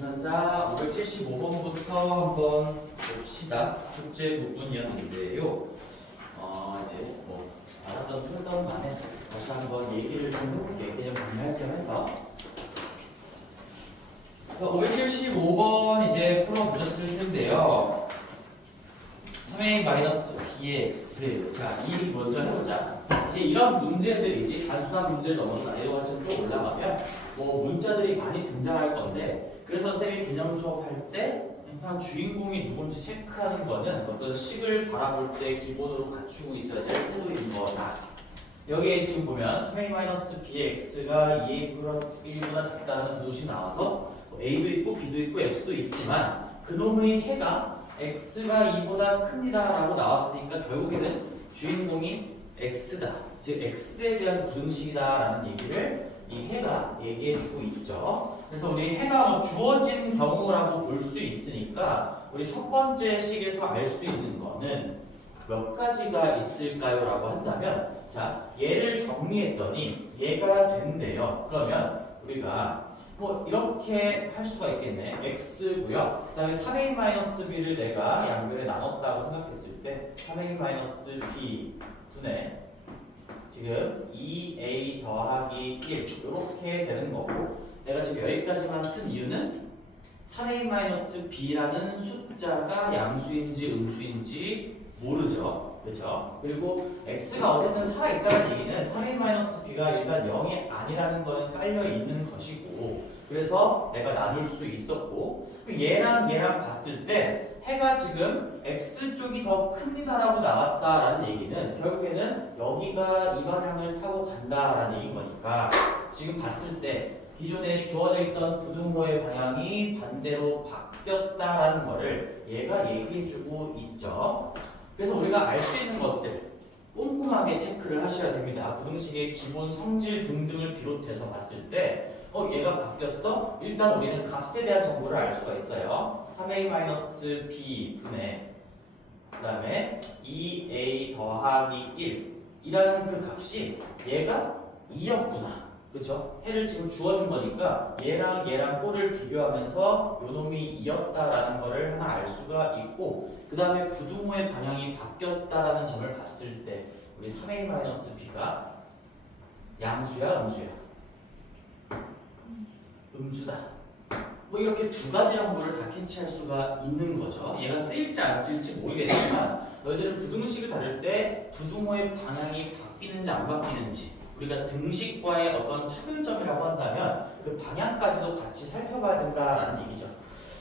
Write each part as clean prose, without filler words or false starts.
자, 575번부터 한번 봅시다. 숙제 부분이었는데요. 이제 뭐 알았던 틀렸던 간에 다시 한번 얘기를 좀 해볼게요. 개념 정리할 겸 해서. 그래서 575번 이제 풀어보셨을 텐데요. 3a-b의 x. 자, 이 먼저 해보자. 이제 이런 문제들이지 단순한 문제를 넘어서 난이도가 좀 올라가면 뭐 문자들이 많이 등장할 건데, 그래서 쌤이 개념 수업할 때 항상 주인공이 누군지 체크하는 거는 어떤 식을 바라볼 때 기본으로 갖추고 있어야 될 태도인 거다. 여기에 지금 보면 3a-bx가 2a 플러스 1보다 작다는 노릇이 나와서 a도 있고 b도 있고 x도 있지만 그놈의 해가 x가 2보다 큽니다 라고 나왔으니까 결국에는 주인공이 x다. 즉 x에 대한 부등식이다 라는 얘기를 이 해가 얘기해주고 있죠. 그래서 우리 해가 뭐 주어진 경우라고 볼 수 있으니까 우리 첫 번째 식에서 알 수 있는 거는 몇 가지가 있을까요? 라고 한다면, 자, 얘를 정리했더니 얘가 된대요. 그러면 우리가 뭐 이렇게 할 수가 있겠네. x고요. 그 다음에 3a-b를 내가 양변에 나눴다고 생각했을 때 3a-b 분의 지금 2a 더하기 1 이렇게 되는 거고, 내가 지금 여기까지만 쓴 이유는 3a-b라는 숫자가 양수인지 음수인지 모르죠. 그렇죠? 그리고 x가 어쨌든 살아있다는 얘기는 3a-b가 일단 0이 아니라는 거는 깔려있는 것이고, 그래서 내가 나눌 수 있었고, 얘랑 얘랑 봤을 때 해가 지금 x쪽이 더 큽니다라고 나왔다라는 얘기는 결국에는 여기가 이 방향을 타고 간다라는 얘기인 거니까, 지금 봤을 때 기존에 주어져 있던 부등호의 방향이 반대로 바뀌었다라는 거를 얘가 얘기해주고 있죠. 그래서 우리가 알 수 있는 것들 꼼꼼하게 체크를 하셔야 됩니다. 부등식의 기본 성질 등등을 비롯해서 봤을 때 얘가 바뀌었어? 일단 우리는 값에 대한 정보를 알 수가 있어요. 3a-b 분의 그 다음에 2a 더하기 1 이라는 그 값이 얘가 2였구나. 그쵸? 해를 지금 주어준 거니까 얘랑 얘랑 꼴을 비교하면서 요놈이 2였다라는 거를 하나 알 수가 있고, 그 다음에 부등호의 방향이 바뀌었다라는 점을 봤을 때 우리 3a-b가 양수야 음수야? 음수다. 뭐 이렇게 두 가지 정보를 다 캐치할 수가 있는 거죠. 얘가 쓰일지 안 쓰일지 모르겠지만 너희들은 부등식을 다룰 때 부등호의 방향이 바뀌는지 안 바뀌는지 우리가 등식과의 어떤 차별점이라고 한다면 그 방향까지도 같이 살펴봐야 된다라는 얘기죠.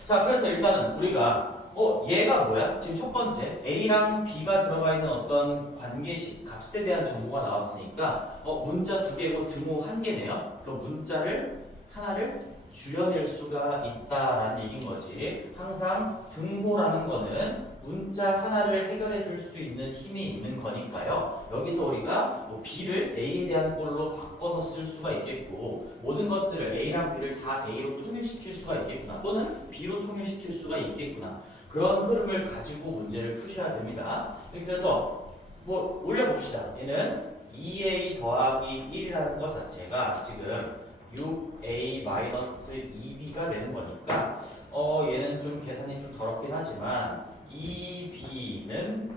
자, 그래서 일단은 우리가 얘가 뭐야? 지금 첫 번째 A랑 B가 들어가 있는 어떤 관계식 값에 대한 정보가 나왔으니까 문자 두 개고 등호 한 개네요. 그럼 문자를 하나를 줄여낼 수가 있다라는 얘기인 거지. 항상 등호라는 거는 문자 하나를 해결해 줄 수 있는 힘이 있는 거니까요. 여기서 우리가 B를 A에 대한 꼴로 바꿔서 쓸 수가 있겠고, 모든 것들을 A랑 B를 다 A로 통일시킬 수가 있겠구나, 또는 B로 통일시킬 수가 있겠구나, 그런 흐름을 가지고 문제를 푸셔야 됩니다. 그래서 뭐 올려봅시다. 얘는 2A 더하기 1이라는 것 자체가 지금 6a-2b가 되는 거니까 얘는 좀 계산이 좀 더럽긴 하지만 2b는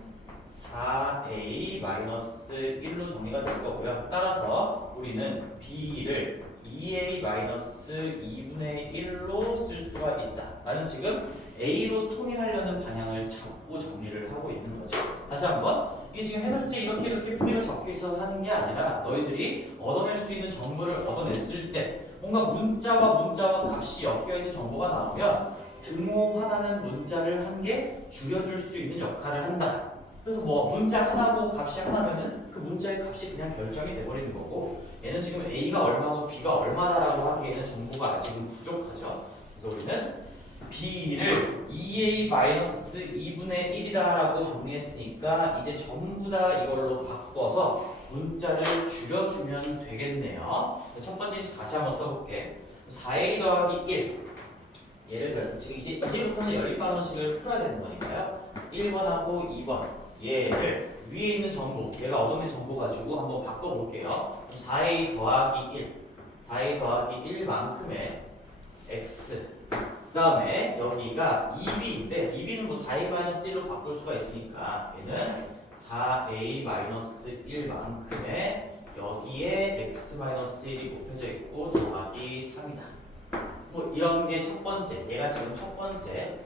4a-1로 정리가 될 거고요. 따라서 우리는 b를 2a-2분의 1로 쓸 수가 있다. 나는 지금 a로 통일하려는 방향을 잡고 정리를 하고 있는 거죠. 다시 한번, 이게 지금 해설지에 이렇게 풀이가 적혀 있어서 하는 게 아니라 너희들이 얻어낼 수 있는 정보를 얻어냈을 때 뭔가 문자와 값이 엮여있는 정보가 나오면 등호 하나는 문자를 한 개 줄여줄 수 있는 역할을 한다. 그래서 뭐 문자 하나고 값이 하나면은 그 문자의 값이 그냥 결정이 돼버리는 거고, 얘는 지금 A가 얼마고 B가 얼마다라고 하기에는 정보가 아직은 부족하죠. 그래서 우리는 B를 2a-2분의 1이다라고 정리했으니까 이제 전부 다 이걸로 바꿔서 문자를 줄여주면 되겠네요. 첫 번째 다시 한번 써볼게. 4a 더하기 1. 예를 들어서 지금 이제부터는 연립반원식을 풀어야 되는 거니까요. 1번하고 2번 얘를 위에 있는 정보, 얘가 얻어낸 정보 가지고 한번 바꿔볼게요. 4a 더하기 1, 4a 더하기 1만큼의 x 그 다음에 여기가 2b인데 2b는 뭐 4a-1로 바꿀 수가 있으니까 얘는 4a-1만큼의 여기에 x-1이 곱해져 있고 더하기 3이다. 뭐 이런 게 첫 번째, 얘가 지금 첫 번째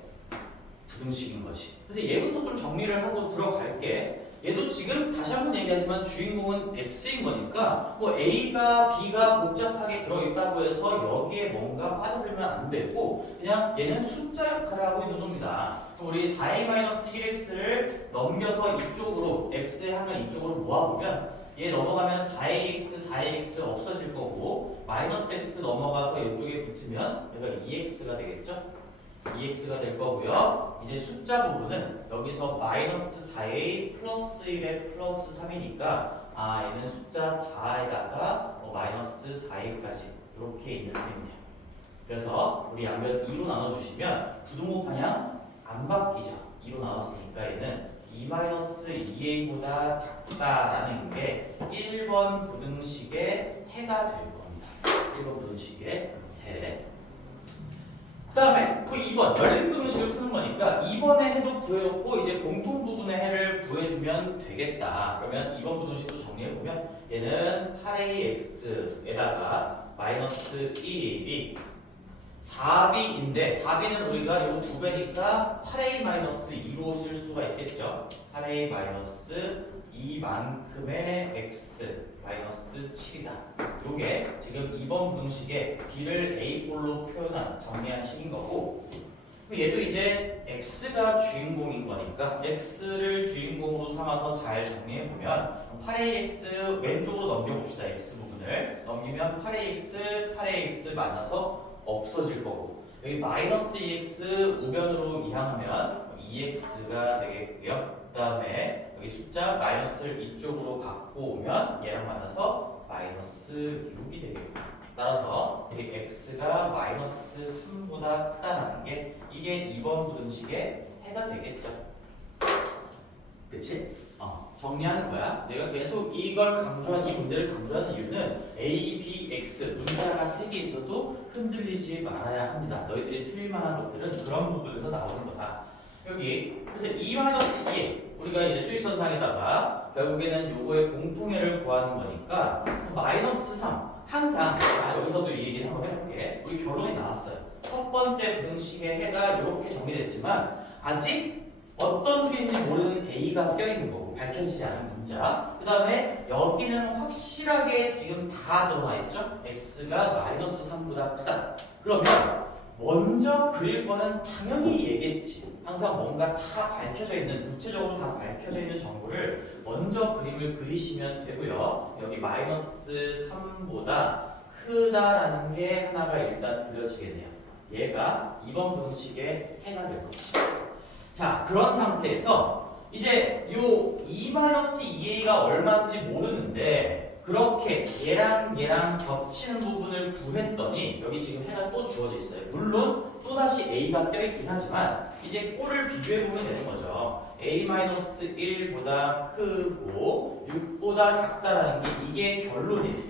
부등식인 거지. 그래서 얘부터 좀 정리를 하고 들어갈게. 얘도 지금 다시 한번 얘기하지만 주인공은 x인 거니까 뭐 a가 b가 복잡하게 들어있다고 해서 여기에 뭔가 빠져들면 안 되고 그냥 얘는 숫자 역할을 하고 있는 겁니다. 우리 4a-1x를 넘겨서 이쪽으로 x의 항을 이쪽으로 모아보면 얘 넘어가면 4ax 없어질 거고 마이너스 x 넘어가서 이쪽에 붙으면 얘가 2x가 되겠죠? 2x가 될 거고요. 이제 숫자 부분은 여기서 마이너스 4a 플러스 1에 플러스 3이니까 얘는 숫자 4에다가 마이너스 4a까지 이렇게 있는 셈이에요. 그래서 우리 양변 2로 나눠주시면 부등호 방향 안 바뀌죠. 2로 나눴으니까 얘는 2-2a보다 작다라는 게 1번 부등식의 해가 될 겁니다. 1번 부등식의 해. 그 다음에 그 2번 열린 부등식을 푸는 거니까 2번의 해도 구해놓고 이제 공통 부분의 해를 구해주면 되겠다. 그러면 2번 부등식도 정리해보면 얘는 8ax에다가 마이너스 1이 4b인데 4b는 우리가 요 2배니까 8a-2로 쓸 수가 있겠죠. 8a-2만큼의 x 마이너스 7이다. 요게 지금 2번 부등식에 b를 a꼴로 표현한 정리한 식인 거고 얘도 이제 x가 주인공인 거니까 x를 주인공으로 삼아서 잘 정리해보면 8ax 왼쪽으로 넘겨봅시다. x 부분을 넘기면 8ax 만나서 없어질 거고 여기 마이너스 2x 우변으로 이항하면 2x가 되겠고요. 그 다음에 여기 숫자 마이너스를 이쪽으로 갖고 오면 얘랑 만나서 마이너스 6이 되겠고 따라서 우리 x가 마이너스 3보다 크다는 게 이게 2번 부등식의 해가 되겠죠. 그치? 정리하는 거야. 내가 계속 이 문제를 강조하는 이유는 A, B, X 문자가 3개 있어도 흔들리지 말아야 합니다. 너희들이 틀릴 만한 것들은 그런 부분에서 나오는 거다. 여기 그래서 2-2에 우리가 이제 수직선상에다가 결국에는 요거의 공통해를 구하는 거니까 마이너스 3 항상 여기서도 이 얘기를 한번 해볼게. 우리 결론이 나왔어요. 첫 번째 부등식의 해가 이렇게 정리됐지만 아직 어떤 수인지 모르는 A가 껴있는 거고 밝혀지지 않은 문자. 그 다음에 여기는 확실하게 지금 다 드러나 있죠. X가 마이너스 3보다 크다. 그러면 먼저 그릴 거는 당연히 얘겠지. 항상 뭔가 다 밝혀져 있는, 구체적으로 다 밝혀져 있는 정보를 먼저 그림을 그리시면 되고요. 여기 마이너스 3보다 크다라는 게 하나가 일단 그려지겠네요. 얘가 2번 부등식의 해가 될 거지. 자, 그런 상태에서 이제 요 2-2a가 얼마인지 모르는데 그렇게 얘랑 겹치는 부분을 구했더니 여기 지금 해가 또 주어져 있어요. 물론 또다시 a가 껴있긴 하지만 이제 꼴을 비교해보면 되는 거죠. a-1보다 크고 6보다 작다라는 게 이게 결론이래.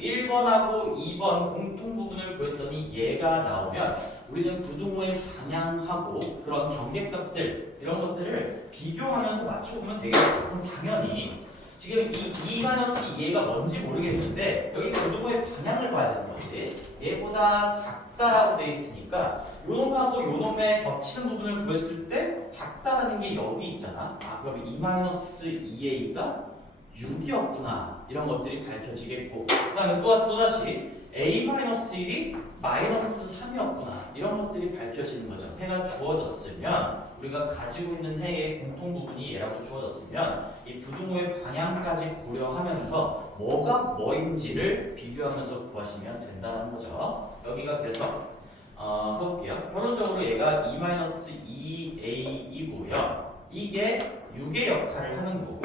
1번하고 2번 공통 부분을 구했더니 얘가 나오면 우리는 부등호의 방향하고 그런 경계값들 이런 것들을 비교하면서 맞춰보면 되겠죠. 그럼 당연히 지금 이 2-2a가 뭔지 모르겠는데 여기 부등호의 방향을 봐야 되는 거지. 얘보다 작다라고 돼 있으니까 요놈하고 요놈의 겹치는 부분을 구했을 때 작다라는 게 여기 있잖아. 그럼 2-2a가 6이었구나. 이런 것들이 밝혀지겠고 그 다음에 또다시 a-1이 마이너스 3이었구나. 이런 것들이 밝혀지는 거죠. 해가 주어졌으면 우리가 가지고 있는 해의 공통 부분이 얘라고 주어졌으면 이 부등호의 방향까지 고려하면서 뭐가 뭐인지를 비교하면서 구하시면 된다는 거죠. 여기가 그래서 써볼게요. 결론적으로 얘가 2-2a이고요. 이게 6의 역할을 하는 거고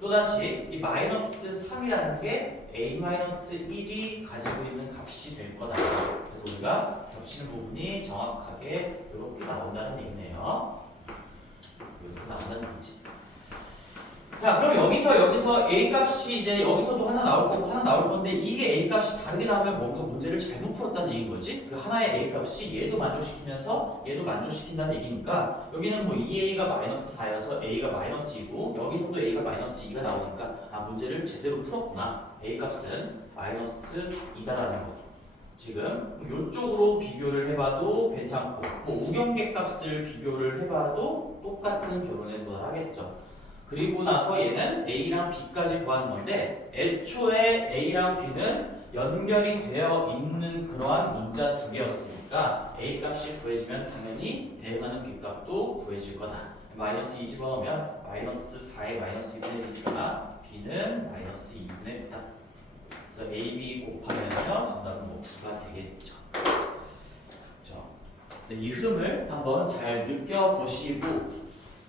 또다시 이 마이너스 3이라는 게 a-1이 가지고 있는 값이 될 거다. 그래서 우리가 겹치는 부분이 정확하게 이렇게 나온다는 얘기네요. 이렇게 나온다는 얘기지. 자, 그럼 여기서 A 값이 이제 여기서도 하나 나올 거고 하나 나올 건데 이게 A 값이 다르게 나오면 뭔가 문제를 잘못 풀었다는 얘기인 거지. 그 하나의 A 값이 얘도 만족시키면서 얘도 만족시킨다는 얘기니까 여기는 뭐 2A가 마이너스 4여서 A가 마이너스 2고 여기서도 A가 마이너스 2가 나오니까 아 문제를 제대로 풀었구나. A 값은 마이너스 2다라는 거. 지금 이쪽으로 비교를 해봐도 괜찮고 뭐 우경계 값을 비교를 해봐도 똑같은 결론에 도달하겠죠. 그리고 나서 얘는 A랑 B까지 구하는 건데 애초에 A랑 B는 연결이 되어 있는 그러한 문자 두 개였으니까 A 값이 구해지면 당연히 대응하는 B 값도 구해질 거다. 마이너스 2 집어넣으면 마이너스 4에 마이너스 2분의 1이니까 B는 마이너스 2분의 9다. 그래서 A, B 곱하면요 정답은 뭐 9가 되겠죠. 그렇죠? 이 흐름을 한번 잘 느껴보시고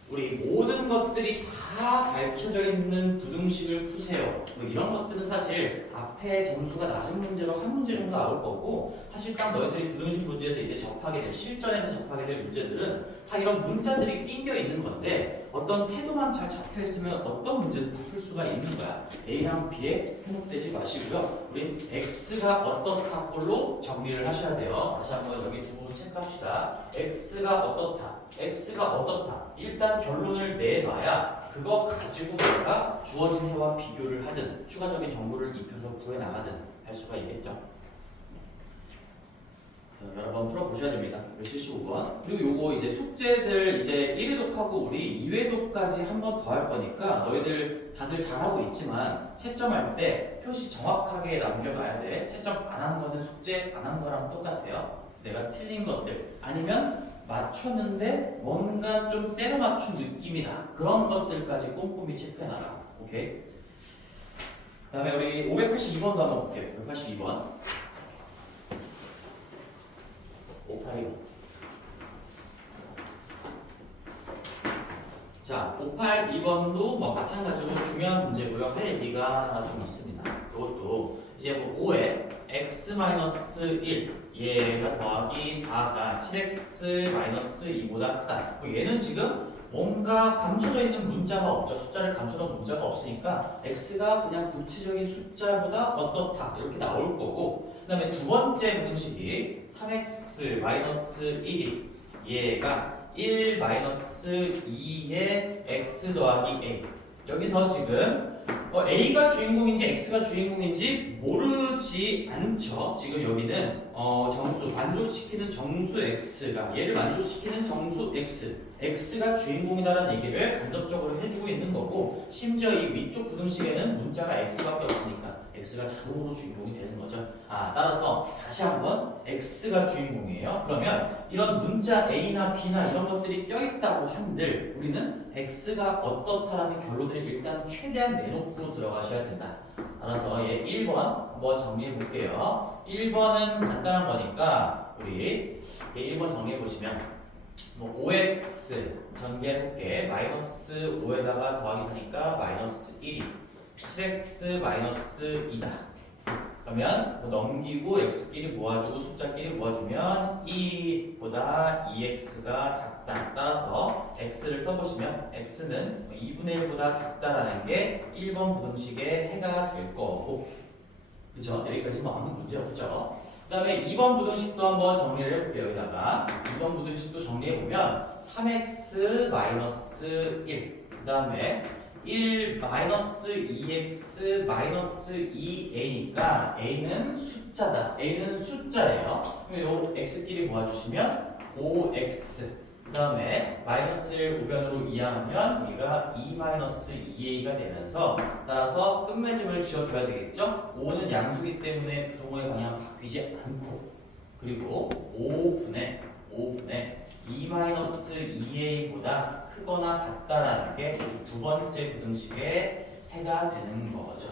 우리 모든 것들이 다 밝혀져 있는 부등식을 푸세요. 뭐 이런 것들은 사실 앞에 점수가 낮은 문제로 한 문제 정도 나올 거고 사실상 너희들이 부등식 문제에서 이제 접하게 될 실전에서 접하게 될 문제들은 다 이런 문자들이 낑겨 있는 건데 어떤 태도만 잘 잡혀 있으면 어떤 문제도 다 풀 수가 있는 거야. A랑 B에 현혹되지 마시고요. 우리 X가 어떻다 꼴로 정리를 하셔야 돼요. 다시 한번 여기 두 부분 체크합시다. X가 어떻다. X가 어떻다. 일단 결론을 내놔야 그거 가지고 내가 주어진 해와 비교를 하든 추가적인 정보를 입혀서 구해나가든 할 수가 있겠죠. 여러 번 풀어보셔야 됩니다. 75번. 그리고 요거 이제 숙제들 이제 1회독하고 우리 2회독까지 한 번 더 할 거니까 너희들 다들 잘하고 있지만 채점할 때 표시 정확하게 남겨놔야 돼. 채점 안 한 거는 숙제 안 한 거랑 똑같아요. 내가 틀린 것들 아니면 맞췄는데 뭔가 좀 때려 맞춘 느낌이다. 그런 것들까지 꼼꼼히 체크해놔라. 오케이? 그 다음에 우리 582번도 한번 볼게요. 582번. 582번. 자, 582번도 뭐 마찬가지로 중요한 문제고요. 할 얘기가 하나 좀 있습니다. 그것도 이제 뭐 5에 x-1 얘가 더하기 4가 7x-2보다 크다. 뭐 얘는 지금 뭔가 감춰져 있는 문자가 없죠. 숫자를 감춰놓은 문자가 없으니까 x가 그냥 구체적인 숫자보다 어떻다 이렇게 나올 거고 그 다음에 두 번째 부등식이 3x-1이 얘가 1-2의 x 더하기 a 여기서 지금 A가 주인공인지 X가 주인공인지 모르지 않죠. 지금 여기는 정수, 만족시키는 정수 X가 얘를 만족시키는 정수 X X가 주인공이다라는 얘기를 간접적으로 해주고 있는 거고 심지어 이 위쪽 부등식에는 문자가 X밖에 없으니까 X가 자동으로 주인공이 되는 거죠. 따라서 다시 한번 X가 주인공이에요. 그러면 이런 문자 A나 B나 이런 것들이 껴있다고 한들 우리는 X가 어떻다라는 결론을 일단 최대한 내놓고 들어가셔야 된다. 따라서 얘 1번 한번 정리해 볼게요. 1번은 간단한 거니까 우리 얘 1번 정리해 보시면 뭐 5x 전개해볼게. 마이너스 5에다가 더하기 4니까 마이너스 1이 7x 마이너스 2다. 그러면 뭐 넘기고 x끼리 모아주고 숫자끼리 모아주면 2보다 2x가 작다. 따라서 x를 써보시면 x는 2분의 1보다 작다라는 게 1번 부등식의 해가 될 거고 그쵸? 여기까지 뭐 아무 문제 없죠? 그 다음에 2번 부등식도 한번 정리를 해볼게요. 여기다가 2번 부등식도 정리해보면 3x-1 그 다음에 1-2x-2a니까 a는 숫자다. a는 숫자예요. 그럼 요 x끼리 모아주시면 5x 그 다음에 마이너스 1 우변으로 이항하면 여기가 2-2a가 되면서 따라서 끝맺음을 지어줘야 되겠죠? 5는 양수기 때문에 부동호의 방향 바뀌지 않고 그리고 5분의 2-2a보다 크거나 같다라는 게 두 번째 부등식의 해가 되는 거죠.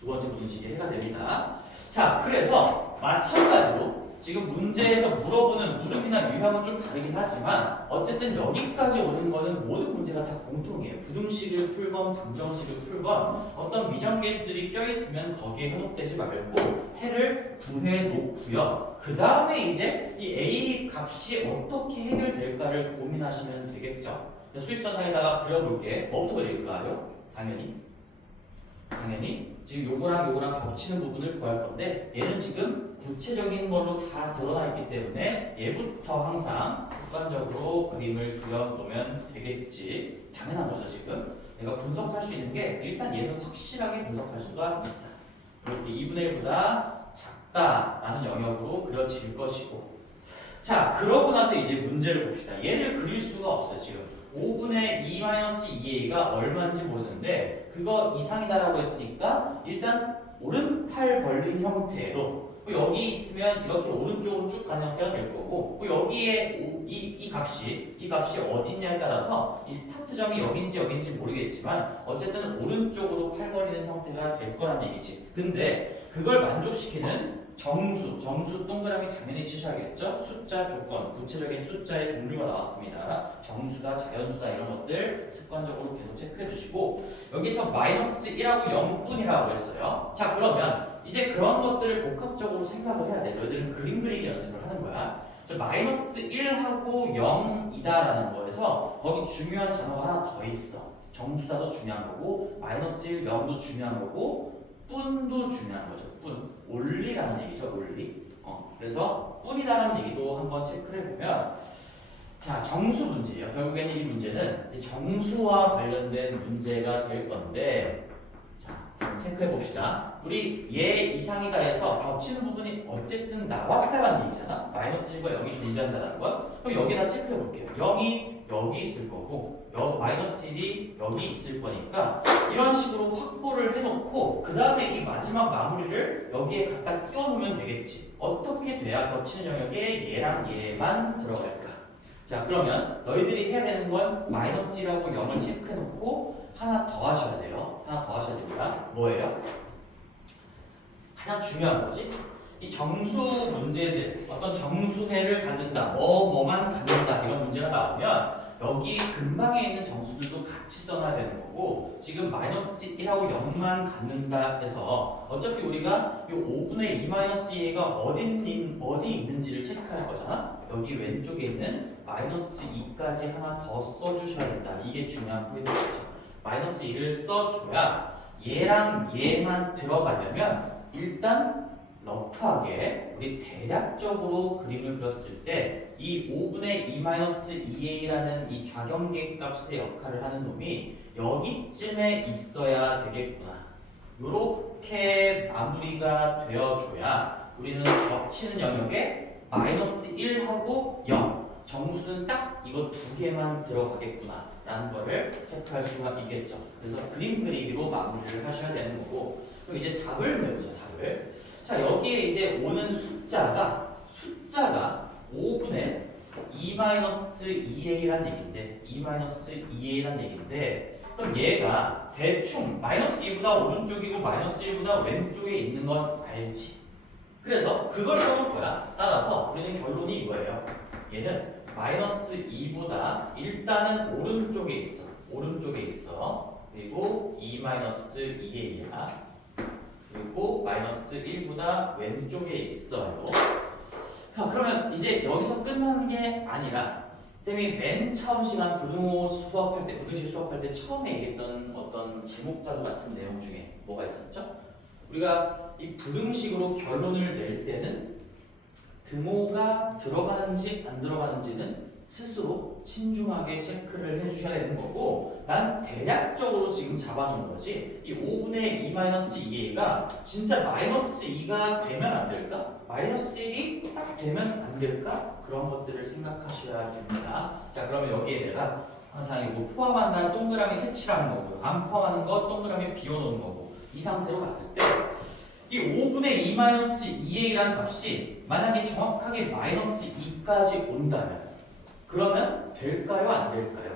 두 번째 부등식의 해가 됩니다. 자, 그래서 마찬가지로 지금 문제에서 물어보는 무릎이나 유형은 좀 다르긴 하지만 어쨌든 여기까지 오는 거는 모든 문제가 다 공통이에요. 부등식을 풀건 방정식을 풀건 어떤 미정계수들이 껴있으면 거기에 현혹되지 말고 해를 구해 놓고요. 그 다음에 이제 이 A 값이 어떻게 해결될까를 고민하시면 되겠죠. 수익선상에다가 그려볼게. 뭐부터 그릴까요? 당연히 지금 요거랑 겹치는 부분을 구할 건데 얘는 지금 구체적인 걸로 다 드러나 있기 때문에 얘부터 항상 습관적으로 그림을 그려놓으면 되겠지. 당연한 거죠 지금. 내가 분석할 수 있는 게 일단 얘는 확실하게 분석할 수가 있다. 이렇게 2분의 1보다 작다라는 영역으로 그려질 것이고, 자 그러고 나서 이제 문제를 봅시다. 얘를 그릴 수가 없어요 지금. 5분의 2-2a가 얼마인지 모르는데 그거 이상이다라고 했으니까 일단 오른팔 벌린 형태로 여기 있으면 이렇게 오른쪽으로 쭉 가는 형태가 될 거고 여기에 이 값이 어딨냐에 따라서 이 스타트점이 여긴지 모르겠지만 어쨌든 오른쪽으로 팔 벌리는 형태가 될 거란 얘기지. 근데 그걸 만족시키는 정수 동그라미 당연히 치셔야겠죠. 숫자 조건, 구체적인 숫자의 종류가 나왔습니다. 정수다, 자연수다 이런 것들 습관적으로 계속 체크해 주시고 여기서 마이너스 1하고 0분이라고 했어요. 자 그러면 이제 그런 것들을 복합적으로 생각을 해야 돼. 너희들은 그림 그리기 연습을 하는 거야. 마이너스 1하고 0이다라는 거에서 거기 중요한 단어가 하나 더 있어. 정수다도 중요한 거고 마이너스 1, 0도 중요한 거고 뿐도 중요한 거죠. 뿐. 올리라는 얘기죠. 올리. 그래서 뿐이라는 얘기도 한번 체크를 해보면 자 정수 문제예요. 결국에는 이 문제는 정수와 관련된 문제가 될 건데 자 체크해 봅시다. 우리 얘 이상이다 해서 겹치는 부분이 어쨌든 나왔다라는 얘기잖아. 마이너스 1과 0이 존재한다는 건. 그럼 여기다 체크해 볼게요. 0이 여기 있을 거고 마이너스 1이 여기 있을 거니까 이런 식으로 확보를 해놓고 그 다음에 이 마지막 마무리를 여기에 갖다 끼워놓으면 되겠지. 어떻게 돼야 겹치는 영역에 얘랑 얘만 들어갈까? 자 그러면 너희들이 해야 되는 건 마이너스 1하고 0을 체크해놓고 하나 더 하셔야 돼요. 하나 더 하셔야 됩니다. 뭐예요? 가장 중요한 거지. 이 정수 문제들, 어떤 정수회를 갖는다, 뭐만 갖는다 이런 문제가 나오면 여기 근방에 있는 정수들도 같이 써놔야 되는 거고 지금 마이너스 1하고 0만 갖는다 해서 어차피 우리가 이 5분의 2-2a가 어디 있는지를 체크할 거잖아. 여기 왼쪽에 있는 마이너스 2까지 하나 더 써주셔야 된다. 이게 중요한 포인트죠. 마이너스 2를 써줘야 얘랑 얘만 들어가려면 일단 러프하게 우리 대략적으로 그림을 그렸을 때 이 5분의 2-2a라는 이 좌경계 값의 역할을 하는 놈이 여기쯤에 있어야 되겠구나. 요렇게 마무리가 되어줘야 우리는 겹치는 영역에 마이너스 1하고 0 정수는 딱 이거 두 개만 들어가겠구나 라는 거를 체크할 수가 있겠죠. 그래서 그림 그리기로 마무리를 하셔야 되는 거고 그럼 이제 답을 내보자. 답을. 자 여기에 이제 오는 숫자가 5분의 2-2a란 얘기인데 2-2a란 얘기인데 그럼 얘가 대충 마이너스 2보다 오른쪽이고 마이너스 1보다 왼쪽에 있는 건 알지. 그래서 그걸 써볼 거야. 따라서 우리는 결론이 이거예요. 얘는 마이너스 2보다 일단은 오른쪽에 있어. 그리고 2-2a야. 그리고 마이너스 1보다 왼쪽에 있어요. 그러면 이제 여기서 끝나는 게 아니라 쌤이 맨 처음 시간 부등식 수업할 때 처음에 얘기했던 어떤 제목자료 같은 내용 중에 뭐가 있었죠? 우리가 이 부등식으로 결론을 낼 때는 등호가 들어가는지 안 들어가는지는 스스로 신중하게 체크를 해주셔야 되는 거고 난 대략적으로 지금 잡아놓은 거지 이 5분의 2-2a가 진짜 마이너스 2가 되면 안 될까? 마이너스 1이 딱 되면 안 될까? 그런 것들을 생각하셔야 됩니다. 자 그러면 여기에 내가 항상 이거 포함한다는 동그라미 색칠하는 거고 안 포함하는 거 동그라미 비워놓는 거고 이 상태로 갔을 때 이 5분의 2-2a라는 값이 만약에 정확하게 마이너스 2까지 온다면 그러면 될까요? 안 될까요?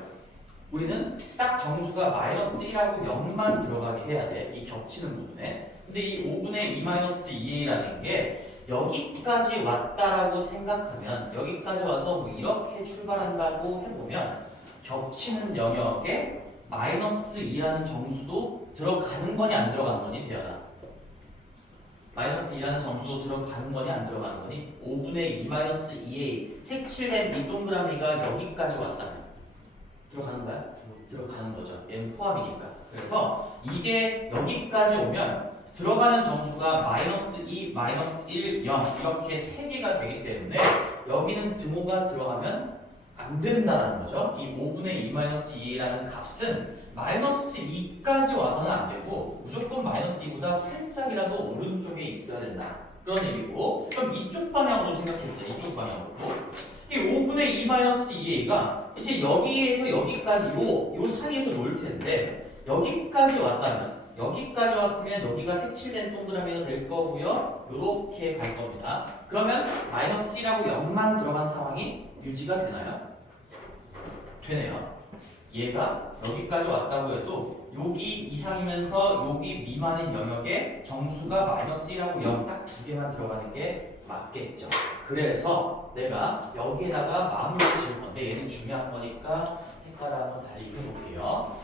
우리는 딱 정수가 마이너스 1하고 0만 들어가게 해야 돼. 이 겹치는 부분에. 근데 이 5분의 2-2a라는 게 여기까지 왔다라고 생각하면 여기까지 와서 뭐 이렇게 출발한다고 해보면 ገብ치는 영역에 마이너스 2라는 정수도 들어가는 거니 안 들어가는 거니 대현아? 마이너스 2라는 정수도 들어가는 거니 안 들어가는 거니? 5분의 2-2a 색칠된 이 동그라미가 여기까지 왔다면 들어가는 거야? 들어가는 거죠. 얘는 포함이니까. 그래서 이게 여기까지 오면 들어가는 정수가 -2, -1, 0 이렇게 3개가 되기 때문에 여기는 등호가 들어가면 안 된다는 거죠. 이 5분의 2 2라는 값은 -2까지 와서는 안 되고 무조건 -2보다 살짝이라도 오른쪽에 있어야 된다. 그런 얘기고, 그럼 이쪽 방향으로 생각해보자. 이쪽 방향으로. 이 5분의 2 2a가 이제 여기에서 여기까지 요 사이에서 놓을 텐데 여기까지 왔다면 여기까지 왔으면 여기가 색칠된 동그라미가 될 거고요. 요렇게 갈 겁니다. 그러면 -1하고 0만 들어간 상황이 유지가 되나요? 되네요. 얘가 여기까지 왔다고 해도 여기 이상이면서 여기 미만인 영역에 정수가 -1하고 0 딱 두 개만 들어가는 게 맞겠죠. 그래서 내가 여기에다가 마무리를 지을 건데 얘는 중요한 거니까 색깔을 한번 달리 해볼게요.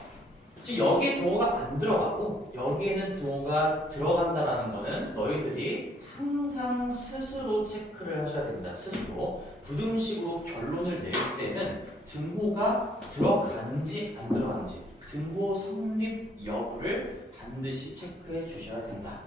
지금 여기에 등호가 안 들어가고 여기에는 등호가 들어간다라는 거는 너희들이 항상 스스로 체크를 하셔야 됩니다. 스스로 부등식으로 결론을 낼 때는 등호가 들어가는지 안 들어가는지 등호 성립 여부를 반드시 체크해 주셔야 된다.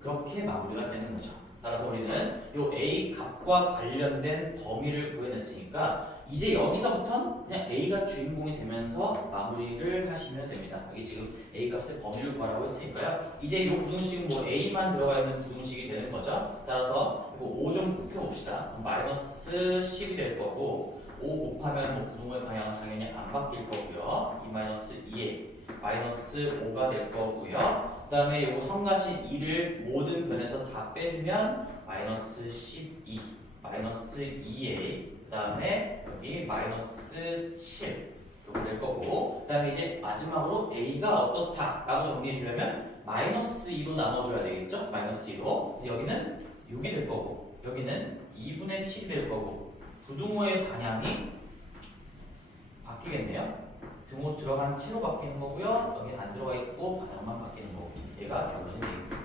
그렇게 마무리가 되는 거죠. 따라서 우리는 이 A 값과 관련된 범위를 구해냈으니까 이제 여기서부터는 그냥 A가 주인공이 되면서 마무리를 하시면 됩니다. 여기 지금 A 값의 범위를 구하라고 했으니까요. 이제 이 부등식은 뭐 A만 들어가 있는 부등식이 되는 거죠. 따라서 이거 5 좀 곱해봅시다. -10이 될 거고 5 곱하면 뭐 부등호의 방향은 당연히 안 바뀔 거고요. 2-2에 -5가 될 거고요. 그 다음에 이 성가신 2를 모든 변에서 다 빼주면 -12, -2a, 그 다음에 여기 -7 이렇게 될 거고, 그 다음에 이제 마지막으로 a가 어떻다 라고 정리해 주려면 -2로 나눠줘야 되겠죠? -2로. 여기는 6이 될 거고 여기는 2분의 7이 될 거고 부등호의 방향이 바뀌겠네요. 등호 들어간 채로 바뀌는 거고요. 여기 안 들어가 있고 방향만 바뀌는 거고. 얘가 결론이 됩니다.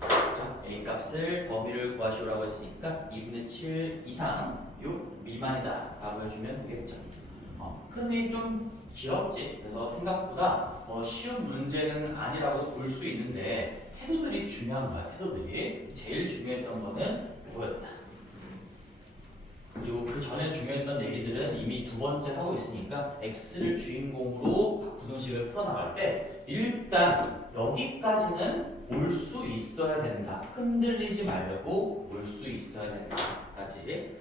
자, A 값을 범위를 구하시오라고 했으니까 2분의 7 이상 6 미만이다 라고 해주면 되겠죠. 근데 좀 길었지. 그래서 생각보다 쉬운 문제는 아니라고 볼 수 있는데 태도들이 중요한 거야. 태도들이 제일 중요했던 거는 이거였다. 그리고 그 전에 중요했던 얘기들은 이미 두 번째 하고 있으니까 x를 주인공으로 부등식을 풀어나갈 때 일단 여기까지는 올 수 있어야 된다. 흔들리지 말고 올 수 있어야 된다. 까지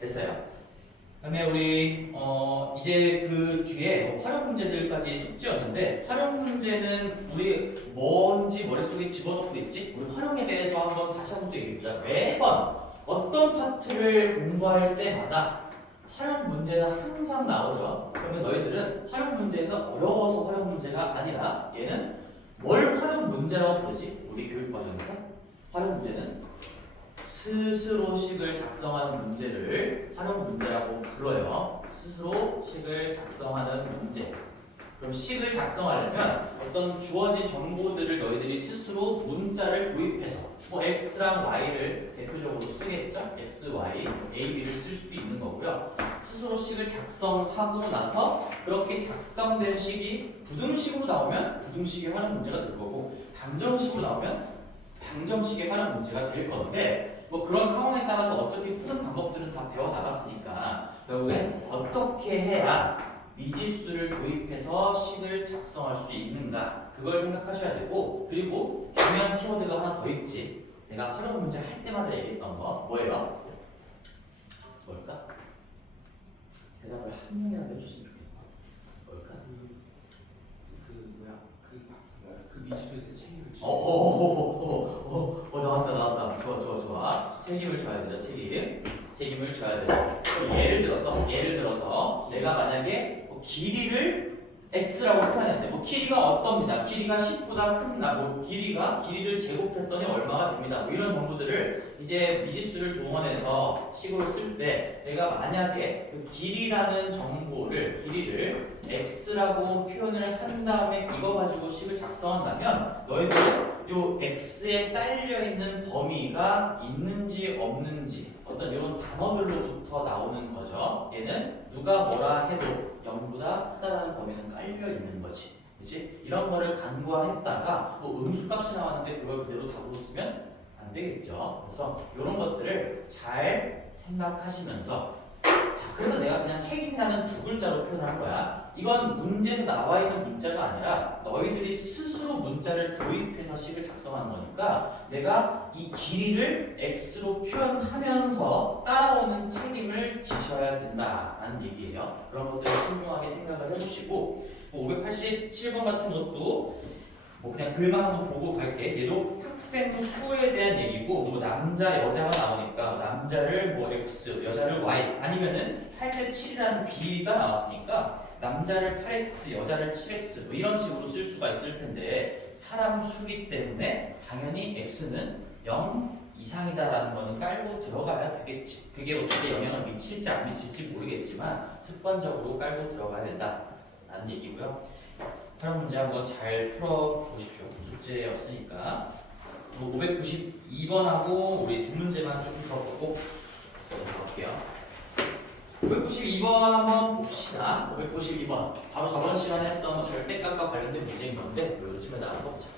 됐어요. 그다음에 우리 이제 그 뒤에 활용 문제들까지 숙제였는데 활용 문제는 우리 뭔지 머릿속에 집어넣고 있지? 우리 활용에 대해서 한번 다시 한번 또 얘기해보자. 매번 어떤 파트를 공부할 때마다 활용 문제는 항상 나오죠. 그러면 너희들은 활용 문제는 어려워서 활용 문제가 아니라 얘는 뭘 활용 문제라고 부르지? 우리 교육 과정에서 활용 문제는 스스로 식을 작성하는 문제를 활용 문제라고 불러요. 스스로 식을 작성하는 문제. 그럼 식을 작성하려면 어떤 주어진 정보들을 너희들이 스스로 문자를 도입해서 뭐 x랑 y를 대표적으로 쓰겠죠? x, y, a, b를 쓸 수도 있는 거고요. 스스로 식을 작성하고 나서 그렇게 작성된 식이 부등식으로 나오면 부등식의 활용 문제가 될 거고 방정식으로 나오면 방정식의 활용 문제가 될 건데 뭐 그런 상황에 따라서 어차피 푸는 방법들은 다 배워 나갔으니까 결국엔 어떻게 해야 미지수를 도입해서 식을 작성할 수 있는가 그걸 생각하셔야 되고 그리고 중요한 키워드가 하나 더 있지. 내가 활용 문제 할 때마다 얘기했던 거 뭐예요? 뭘까? 대답을 한 명이라도 해줬으면 좋겠다. 뭘까? 그 미지수에 대해 책임을 져. 나왔다. 좋아. 책임을 져야 되죠. 책임을 져야 돼요. 그럼 예를 들어서 내가 만약에 길이를 x라고 표현했는데 뭐 길이가 어떻습니다. 길이가 10보다 큽니다. 뭐 길이를 제곱했더니 얼마가 됩니다. 뭐 이런 정보들을 이제 미지수를 동원해서 식으로 쓸 때 내가 만약에 그 길이라는 정보를 길이를 x라고 표현을 한 다음에 이거 가지고 식을 작성한다면 너희들은 요 x에 딸려 있는 범위가 있는지 없는지 어떤 이런 단어들로부터 나오는 거죠. 얘는 누가 뭐라 해도 0보다 크다라는 범위는 깔려 있는 거지. 그치? 이런 거를 간과했다가 뭐 음수값이 나왔는데 그걸 그대로 답으로 쓰면 안 되겠죠. 그래서 이런 것들을 잘 생각하시면서 자, 그래서 내가 그냥 책임이라는 두 글자로 표현한 거야. 이건 문제에서 나와 있는 문자가 아니라 너희들이 스스로 문자를 도입해서 식을 작성하는 거니까 내가 이 길이를 x로 표현하면서 따라오는 책임을 지셔야 된다라는 얘기예요. 그런 것들을 신중하게 생각을 해보시고 587번 같은 것도 뭐 그냥 글만 한번 보고 갈게. 얘도 학생 수에 대한 얘기고 뭐 남자 여자가 나오니까 남자를 뭐 x 여자를 y 아니면은 8대 7이라는 비가 나왔으니까 남자를 8x 여자를 7x 뭐 이런 식으로 쓸 수가 있을 텐데 사람 수기 때문에 당연히 x는 0 이상이다라는 거는 깔고 들어가야 되겠지. 그게 어떻게 영향을 미칠지 안 미칠지 모르겠지만 습관적으로 깔고 들어가야 된다라는 얘기고요. 다른 문제 한번 잘 풀어보십시오. 숙제였으니까. 592번하고 우리 두 문제만 좀 풀어보고 볼게요. 592번 한번 봅시다. 592번 바로 저번 시간에 했던 절대값과 관련된 문제인 건데 요즘에 나와서 보자.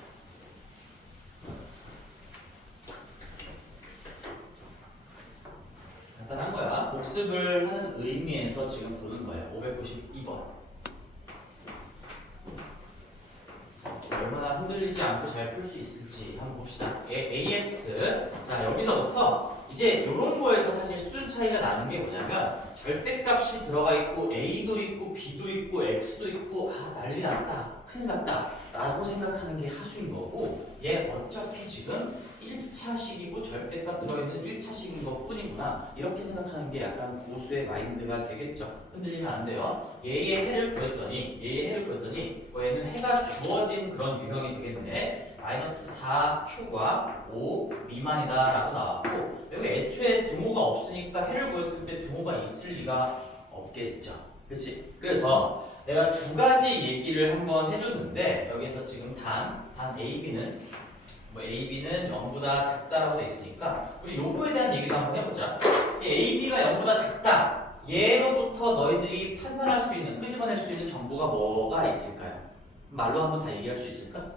간단한 거야. 복습을 하는 의미에서 지금 보는 거예요. 592번. 얼마나 흔들리지 않고 잘 풀 수 있을지 한번 봅시다. AX. 자, 여기서부터 이제 이런 거에서 사실 수준 차이가 나는 게 뭐냐면 절대값이 들어가 있고 A도 있고 B도 있고 X도 있고 아 난리 났다. 큰일 났다. 라고 생각하는 게 하수인 거고 얘 어차피 지금 1차식이고 절대값 들어있는 1차식인 것 뿐이구나. 이렇게 생각하는 게 약간 고수의 마인드가 되겠죠. 흔들리면 안 돼요. 얘의 해를 그렸더니 얘는 해가 주어진 그런 유형이 되겠네. 마이너스 4초과 5 미만이다 라고 나왔고 여기 애초에 등호가 없으니까 해를 구했을 때 등호가 있을 리가 없겠죠. 그치? 그래서 내가 두 가지 얘기를 한번 해줬는데 여기서 지금 단 AB는 AB는 0보다 작다라고 돼 있으니까 우리 요거에 대한 얘기도 한번 해보자. 이 AB가 0보다 작다. 얘로부터 너희들이 판단할 수 있는, 끄집어낼 수 있는 정보가 뭐가 있을까요? 말로 한번 다 얘기할 수 있을까?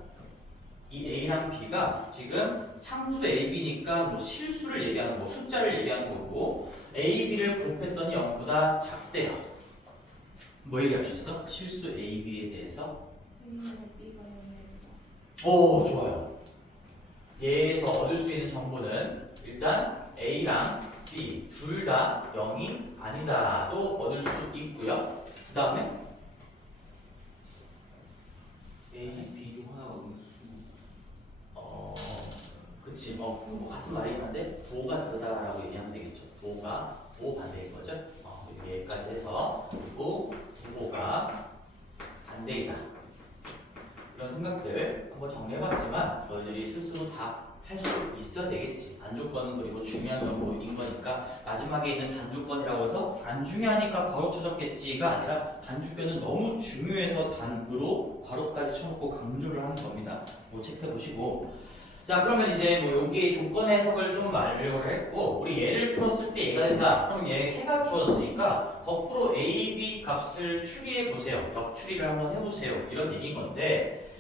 이 A랑 B가 지금 상수 AB니까 뭐 실수를 얘기하는 거, 숫자를 얘기하는 거고 A, B를 곱했더니 0보다 작대요. 뭐 얘기할 수 있어? 실수 A, B에 대해서? 오, 좋아요. 얘에서 얻을 수 있는 정보는 일단 A랑 B 둘 다 0이 아니다도 얻을 수 있고요. 그 다음에 A, B 중 하나가 음수. 그치 뭐 같은 말이긴 한데 도가 다르다라고 얘기하면 되겠죠. 도가 도 반대인 거죠. 여기까지 해서 그리고 부호가 반대이다. 이런 생각들 한번 정리해봤지만 너희들이 스스로 다 할 수 있어야 되겠지. 단조건은 그리고 중요한 정보인 거니까 마지막에 있는 단조건이라고 해서 안 중요하니까 괄호 쳐졌겠지가 아니라 단조건은 너무 중요해서 단으로 괄호까지 쳐놓고 강조를 하는 겁니다. 뭐 체크해보시고 자 그러면 이제 뭐 여기 조건 해석을 좀 완료를 했고 우리 얘를 풀었을 때 얘가 된다. 그럼 얘 해가 주어졌으니까 거꾸로 A, B 값을 추리해 보세요. 역추리를 한번 해보세요. 이런 얘기인 건데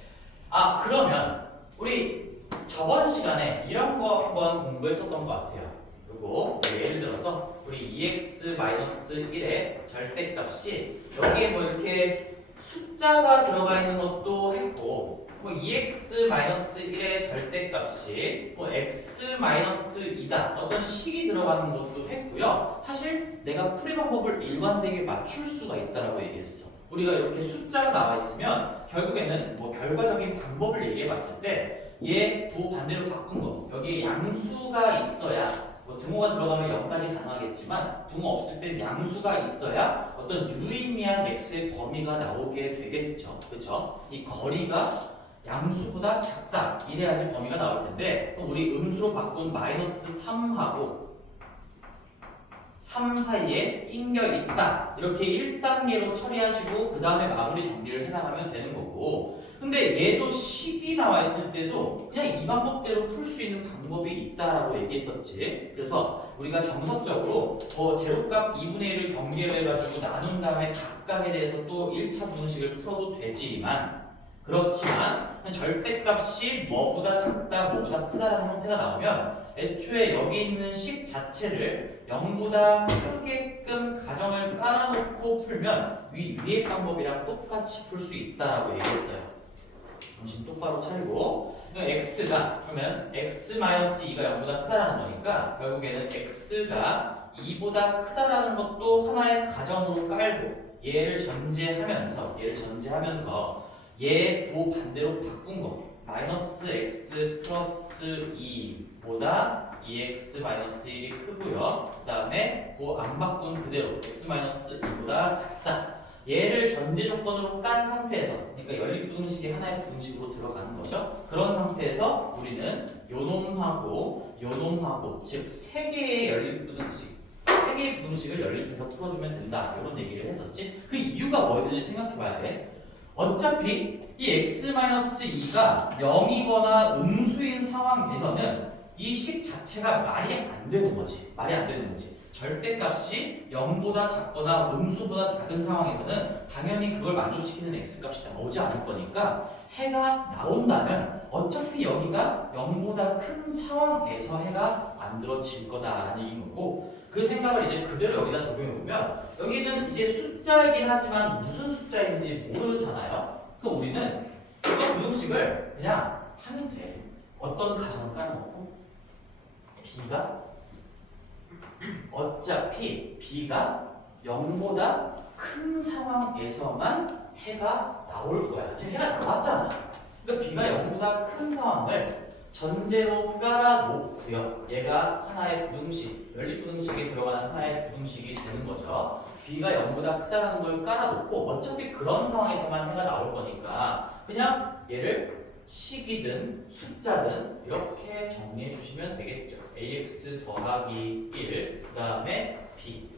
그러면 우리 저번 시간에 이런 거 한번 공부했었던 것 같아요. 그리고 예를 들어서 우리 2x-1의 절대값이 여기에 뭐 이렇게 숫자가 들어가 있는 것도 했고 뭐 2x-1의 절대값이 뭐 x-2다 어떤 식이 들어가는 것도 했고요. 사실 내가 풀이 방법을 일관되게 맞출 수가 있다라고 얘기했어. 우리가 이렇게 숫자가 나와 있으면 결국에는 뭐 결과적인 방법을 얘기해 봤을 때 얘 부 반대로 바꾼 거 여기에 양수가 있어야 뭐 등호가 들어가면 0까지 가능하겠지만 등호 없을 땐 양수가 있어야 어떤 유의미한 x의 범위가 나오게 되겠죠. 그렇죠? 이 거리가 양수보다 작다 이래야지 범위가 나올 텐데 그럼 우리 음수로 바꾼 마이너스 3하고 3 사이에 낑겨 있다 이렇게 1단계로 처리하시고 그 다음에 마무리 정리를 해나가면 되는 거고 근데 얘도 10이 나와 있을 때도 그냥 이 방법대로 풀 수 있는 방법이 있다라고 얘기했었지. 그래서 우리가 정석적으로 제로값 2분의 1을 경계로 해가지고 나눈 다음에 각각에 대해서 또 1차 분식을 풀어도 되지만 그렇지만 절대값이 뭐보다 작다, 뭐보다 크다라는 형태가 나오면 애초에 여기 있는 식 자체를 0보다 크게끔 가정을 깔아놓고 풀면 위의 방법이랑 똑같이 풀 수 있다라고 얘기했어요. 정신 똑바로 차리고 x가 그러면 x-2가 0보다 크다라는 거니까 결국에는 x가 2보다 크다라는 것도 하나의 가정으로 깔고 얘를 전제하면서 얘 부호 반대로 바꾼 거 마이너스 x 플러스 2보다 2x 마이너스 1이 크고요. 그 다음에 부호 안 바꾼 그대로 x 마이너스 2보다 작다. 얘를 전제 조건으로 깐 상태에서 그러니까 연립부등식이 하나의 부등식으로 들어가는 거죠. 그런 상태에서 우리는 요놈하고 즉 세 개의 연립부등식 세 개의 부등식을 연립해서 풀어주면 된다. 이런 얘기를 했었지. 그 이유가 뭐였는지 생각해봐야 돼. 어차피 이 x-2가 0이거나 음수인 상황에서는 이 식 자체가 말이 안 되는 거지. 절대값이 0보다 작거나 음수보다 작은 상황에서는 당연히 그걸 만족시키는 x값이 나오지 않을 거니까 해가 나온다면 어차피 여기가 0보다 큰 상황에서 해가 만들어질 거다라는 얘기인 거고 그 생각을 이제 그대로 여기다 적용해보면 여기는 이제 숫자이긴 하지만 무슨 숫자인지 모르잖아요. 그럼 우리는 이거 부등식을 그냥 하면 돼. 어떤 가정을 깔아놓고 b가 어차피 b가 0보다 큰 상황에서만 해가 나올 거야. 지금 해가 나왔잖아. 그러니까 b가 0보다 큰 상황을 전제로 깔아놓고요. 얘가 하나의 부등식, 연립부등식에 들어가는 하나의 부등식이 되는 거죠. b가 0보다 크다는 걸 깔아놓고 어차피 그런 상황에서만 해가 나올 거니까 그냥 얘를 식이든 숫자든 이렇게 정리해 주시면 되겠죠. ax 더하기 1, 그 다음에 b.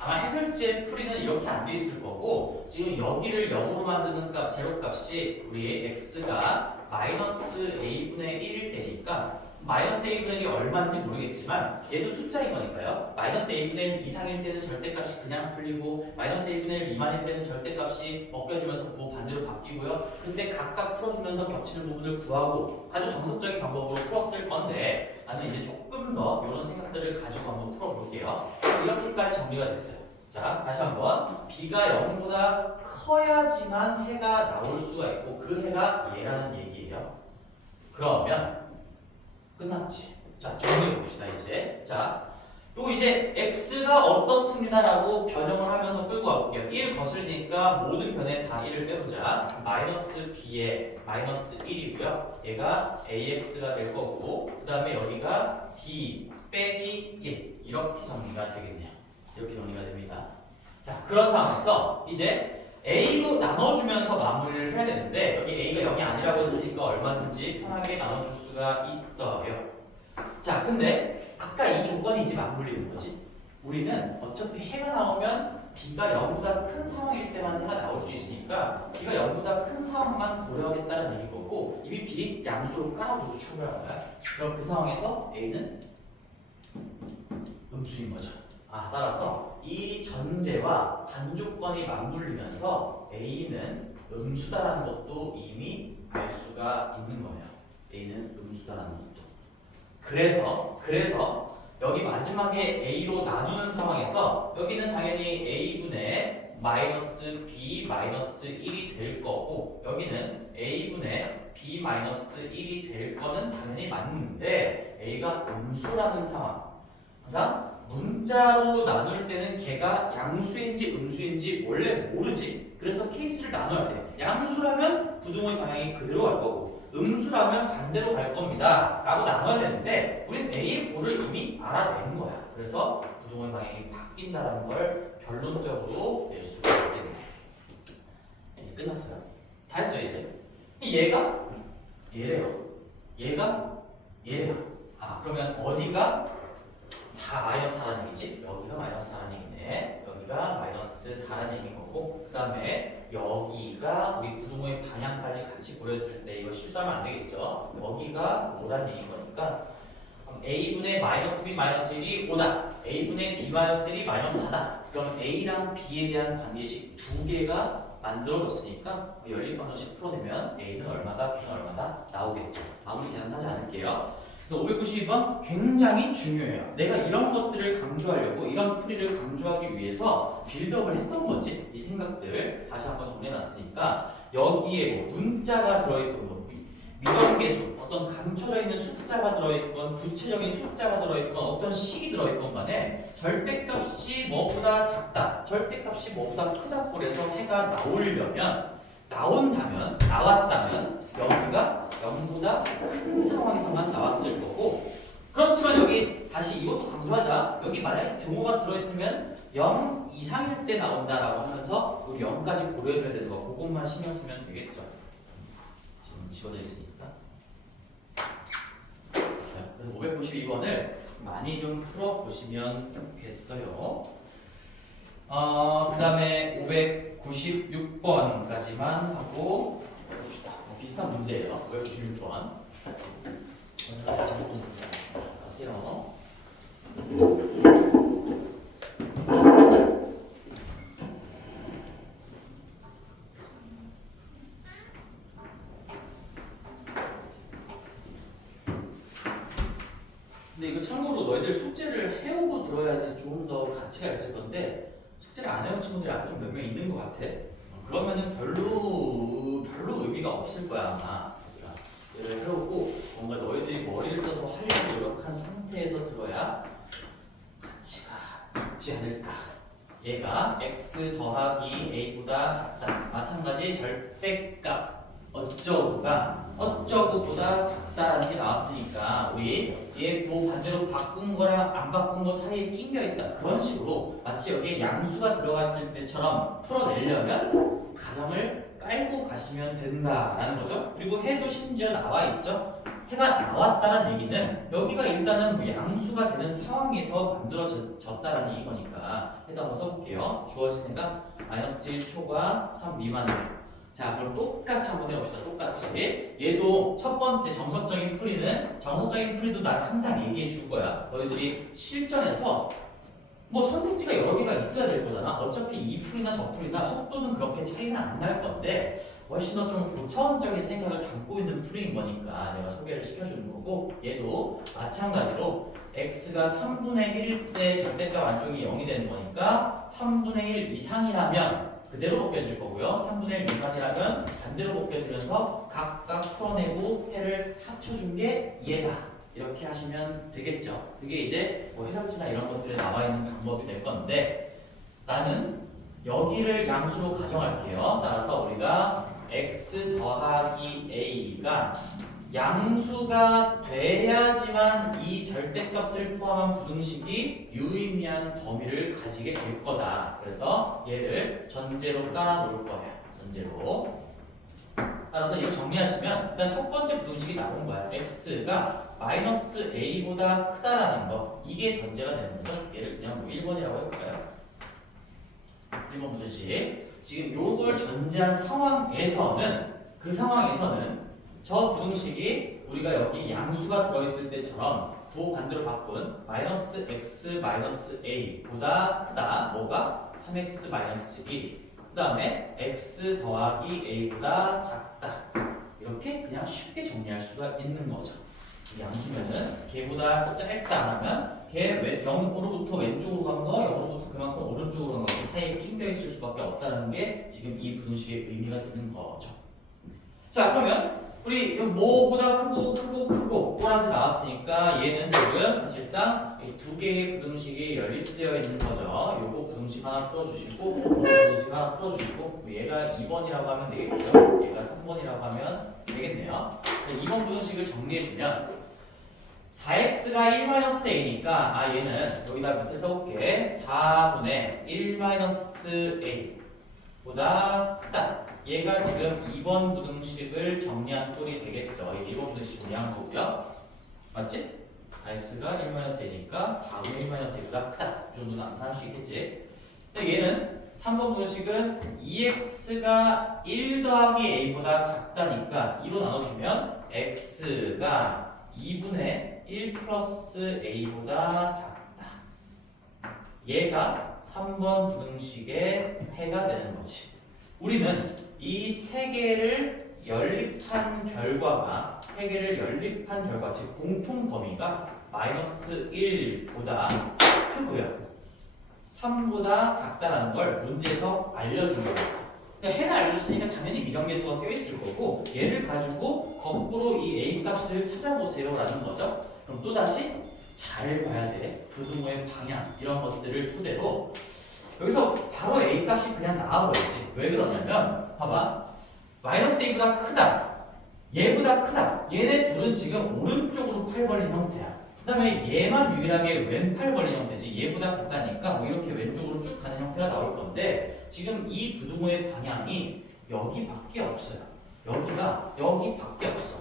아마 해설지의 풀이는 이렇게 안 돼 있을 거고 지금 여기를 0으로 만드는 값, 제로값이 우리 x가 마이너스 a분의 1일 때니까 마이너스 a분의 1이 얼마인지 모르겠지만 얘도 숫자인 거니까요. 마이너스 a분의 1 이상일 때는 절대값이 그냥 풀리고 마이너스 a분의 1 미만일 때는 절대값이 벗겨지면서 부호 반대로 바뀌고요. 근데 각각 풀어주면서 겹치는 부분을 구하고 아주 정석적인 방법으로 풀었을 건데 나는 이제 조금 더 이런 생각들을 가지고 한번 풀어볼게요. 이렇게까지 정리가 됐어요. 자, 다시 한번 b가 0보다 커야지만 해가 나올 수가 있고 그 해가 얘라는 얘기예요. 그러면 끝났지. 자, 정리해봅시다 이제. 자, 요 이제 x가 어떻습니다라고 변형을 하면서 끌고 가볼게요. 1 거슬리니까 모든 변에 다 1을 빼보자. 마이너스 b에 마이너스 1이고요. 얘가 ax가 될 거고 그 다음에 여기가 b 빼기 1 이렇게 정리가 되겠네요. 이렇게 정리가 됩니다. 자, 그런 상황에서 이제 a로 나눠주면서 마무리를 해야 되는데 여기 a가 0이 아니라고 했으니까 얼마든지 편하게 나눠줄 수가 있어요. 자, 근데 아까 이 조건이 이제 맞물리는 거지. 우리는 어차피 해가 나오면 b가 0보다 큰 상황일 때만 해가 나올 수 있으니까 b가 0보다 큰 상황만 고려하겠다는 얘기인 거고 이미 b 양수로 깔아둬도 충분한 거야. 그럼 그 상황에서 a는 음수인 거죠. 따라서 이 전제와 단조건이 맞물리면서 a는 음수다라는 것도 이미 알 수가 있는 거예요. a는 음수다라는 것도. 그래서 여기 마지막에 a로 나누는 상황에서 여기는 당연히 a분의 마이너스 b 마이너스 1이 될 거고 여기는 a분의 b 마이너스 1이 될 거는 당연히 맞는데 a가 음수라는 상황. 항상 문자로 나눌 때는 걔가 양수인지 음수인지 원래 모르지. 그래서 케이스를 나눠야 돼. 양수라면 부등호의 방향이 그대로 갈 거고 음수라면 반대로 갈 겁니다 라고 나눠야 되는데 우린 A의 부호를 이미 알아낸 거야. 그래서 부등호의 방향이 바뀐다는 걸 결론적으로 낼 수가 있게 됩니다. 이제 끝났어요. 다 했죠 이제? 얘가 얘래요. 얘가 얘래요. 그러면 어디가 마이너스 4라는 얘기지? 여기가 마이너스 4라는 얘기네. 여기가 마이너스 4라는 얘기인 거고 그 다음에 여기가 우리 부등호의 방향까지 같이 고려했을 때 이거 실수하면 안 되겠죠? 여기가 5라는 얘기인 거니까 a분의 마이너스 b 마이너스 1이 5다. a분의 b 마이너스 1이 마이너스 4다. 그럼 a랑 b에 대한 관계식 두 개가 만들어졌으니까 연립방정식 풀어내면 A는 얼마다, B는 얼마다 나오겠죠. 아무리 계산하지 않을게요. 그래서 592번 굉장히 중요해요. 내가 이런 것들을 강조하려고 이런 풀이를 강조하기 위해서 빌드업을 했던 거지. 이 생각들 다시 한번 정리해놨으니까 여기에 뭐 문자가 들어있고 뭐 미정계수 어떤 감춰져 있는 숫자가 들어있건 구체적인 숫자가 들어있건 어떤 식이 들어있건 간에 절대값이 뭐보다 작다, 절대값이 뭐보다 크다 꼴에서 해가 나왔다면 여기가 0보다 큰 상황에서만 나왔을 거고, 그렇지만 여기 다시 이것도 강조하자. 여기 만약에 등호가 들어있으면 0 이상일 때 나온다라고 하면서 우리 0까지 고려해줘야 되는 거, 그것만 신경 쓰면 되겠죠. 지금 지워져 있으니까. 그래서 592번을 많이 좀 풀어보시면 좋겠어요. 그 다음에 596번까지만 하고 봅시다. 비슷한 문제예요. 596번. 하세요. 근데 이거 참고로 너희들 숙제를 해오고 들어야지 좀 더 가치가 있을 건데 숙제를 안 해온 친구들이 아주 몇 명 있는 것 같아. 그러면은 별로 의미가 없을 거야 아마. 얘를 해오고 뭔가 너희들이 머리를 써서 하려고 노력한 상태에서 들어야 가치가 있지 않을까. 얘가 x 더하기 a보다 작다. 마찬가지 절대값 어쩌구보다 작다라는 게 나왔으니까 우리 얘 부호 반대로 바꾼 거랑 안 바꾼 거 사이에 낑겨 있다. 그런 식으로 마치 여기에 양수가 들어가 있을 때처럼 풀어내려면 가정을 깔고 가시면 된다라는 거죠. 그리고 해도 심지어 나와 있죠. 해가 나왔다는 얘기는 여기가 일단은 뭐 양수가 되는 상황에서 만들어졌다라는 얘기거니까 해도 한번 써볼게요. 주어진 해가 마이너스 1초과 3 미만이에요. 자, 그럼 똑같이 한번 해봅시다. 똑같이. 얘도 첫 번째 정석적인 풀이도 난 항상 얘기해 줄 거야. 너희들이 실전에서 뭐 선택지가 여러 개가 있어야 될 거잖아. 어차피 이 풀이나 저 풀이나 속도는 그렇게 차이는 안 날 건데 훨씬 더 좀 고차원적인 생각을 담고 있는 풀이인 거니까 내가 소개를 시켜주는 거고, 얘도 마찬가지로 x가 3분의 1일 때 절대값 안쪽이 0이 되는 거니까 3분의 1 이상이라면 그대로 벗겨질 거고요. 3분의 1 미만이라면 반대로 벗겨지면서 각각 풀어내고 해를 합쳐준 게 얘다. 이렇게 하시면 되겠죠. 그게 이제 뭐 해석지나 이런 것들에 나와 있는 방법이 될 건데, 나는 여기를 양수로 가정할게요. 따라서 우리가 x 더하기 a가 양수가 돼야지만 이 절대값을 포함한 부등식이 유의미한 범위를 가지게 될 거다. 그래서 얘를 전제로 깔아놓을 거예요. 전제로. 따라서 이거 정리하시면 일단 첫 번째 부등식이 나온 거야. x가 마이너스 a보다 크다라는 거. 이게 전제가 되는 거죠. 얘를 그냥 뭐 1번이라고 해볼까요? 1번 부등식. 지금 요걸 전제한 상황에서는, 그 상황에서는 저 부등식이 우리가 여기 양수가 들어있을 때처럼 부호 반대로 바꾼 마이너스 x 마이너스 a보다 크다. 뭐가? 3x 마이너스 1. 그 다음에 x 더하기 a보다 작다. 이렇게 그냥 쉽게 정리할 수가 있는 거죠. 양수면은 걔보다 짧다 하면 걔 0으로부터 왼쪽으로 간 거, 0으로부터 그만큼 오른쪽으로 간 거 사이에 낑겨 있을 수밖에 없다는 게 지금 이 부등식의 의미가 되는 거죠. 자, 그러면 우리 뭐보다 크고 꼬라지 나왔으니까 얘는 지금 사실상 이 두 개의 부등식이 연립되어 있는 거죠. 요거 부등식 하나 풀어주시고, 요거 부등식 하나 풀어주시고, 얘가 2번이라고 하면 되겠죠. 얘가 3번이라고 하면 되겠네요. 2번 부등식을 정리해주면 4x가 1-a니까 얘는 여기다 밑에 써볼게. 4분의 1-a보다 크다. 얘가 지금 2번 부등식을 정리한 꼴이 되겠죠. 1번 부등식 정리한 거고요. 맞지? 4x가 1-a니까 4분의 1-a보다 크다. 이 정도는 암산할 수 있겠지. 근데 얘는 3번 부등식은 2x가 1 더하기 a보다 작다니까 2로 나눠주면 x가 2분의 1 플러스 a보다 작다. 얘가 3번 부등식의 해가 되는 거지. 우리는 이 세 개를 연립한 결과가 즉 공통 범위가 마이너스 1보다 크고요. 3보다 작다라는 걸 문제에서 알려준 거예요. 그러니까 해는 알려줬으니까 당연히 미정계수가 껴있을 거고 얘를 가지고 거꾸로 이 A 값을 찾아보세요 라는 거죠. 그럼 또다시 잘 봐야 돼. 부등호의 방향 이런 것들을 토대로 여기서 바로 A 값이 그냥 나와버리지. 왜 그러냐면 봐봐. 마이너스 A보다 크다. 얘보다 크다. 얘네 둘은 지금 오른쪽으로 팔 벌린 형태야. 그 다음에 얘만 유일하게 왼팔 벌린 형태지. 얘보다 작다니까 뭐 이렇게 왼쪽으로 쭉 가는 형태가 나올 건데 지금 이 부등호의 방향이 여기밖에 없어요. 여기밖에 없어.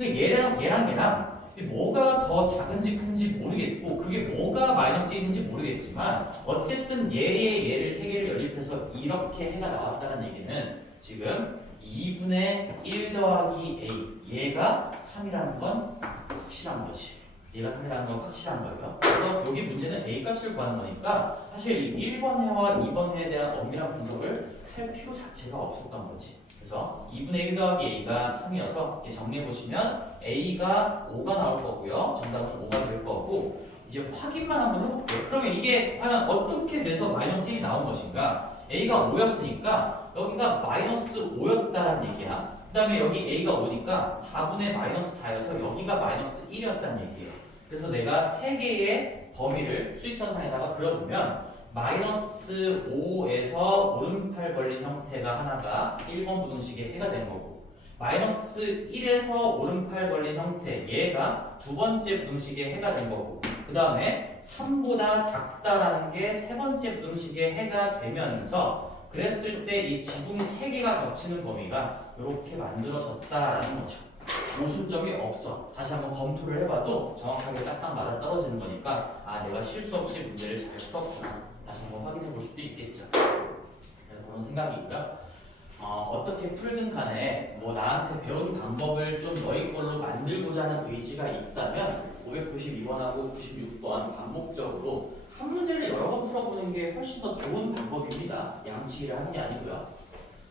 얘랑 뭐가 더 작은지 큰지 모르겠고 그게 뭐가 마이너스 1인지 모르겠지만 어쨌든 얘를 세 개를 연립해서 이렇게 해가 나왔다는 얘기는 지금 2분의 1 더하기 A 얘가 3이라는 건 확실한 거지. 얘가 3이라는 건 확실한 거예요. 그래서 여기 문제는 A 값을 구하는 거니까 사실 이 1번 해와 2번 해에 대한 엄밀한 분석을 할 필요 자체가 없었던 거지. 그래서 2분의 1 더하기 A가 3이어서 정리해보시면 A가 5가 나올 거고요. 정답은 5가 될 거고 이제 확인만 한번 해볼게요. 그러면 이게 과연 어떻게 돼서 마이너스 1이 나온 것인가? A가 5였으니까 여기가 마이너스 5였다는 얘기야. 그 다음에 여기 A가 5니까 4분의 마이너스 4여서 여기가 마이너스 1이었다는 얘기예요. 그래서 내가 3개의 범위를 수직선상에다가 그려보면 마이너스 5에서 오른팔 벌린 형태가 하나가 1번 부등식의 해가 되는 거고 마이너스 1에서 오른팔 벌린 형태 얘가 두 번째 부등식의 해가 된 거고 그 다음에 3보다 작다라는 게 세 번째 부등식의 해가 되면서 그랬을 때 이 지붕 3개가 겹치는 범위가 이렇게 만들어졌다라는 거죠. 모순점이 없어. 다시 한번 검토를 해봐도 정확하게 딱딱 맞아 떨어지는 거니까 아 내가 실수 없이 문제를 잘 풀었구나. 다시 한번 확인해 볼 수도 있겠죠. 그런 생각이 있고요. 어떻게 풀든 간에 뭐 나한테 배운 방법을 좀 너희 걸로 만들고자 하는 의지가 있다면 592번하고 96번 반복적으로 한 문제를 여러 번 풀어보는 게 훨씬 더 좋은 방법입니다. 양치기를 하는 게 아니고요.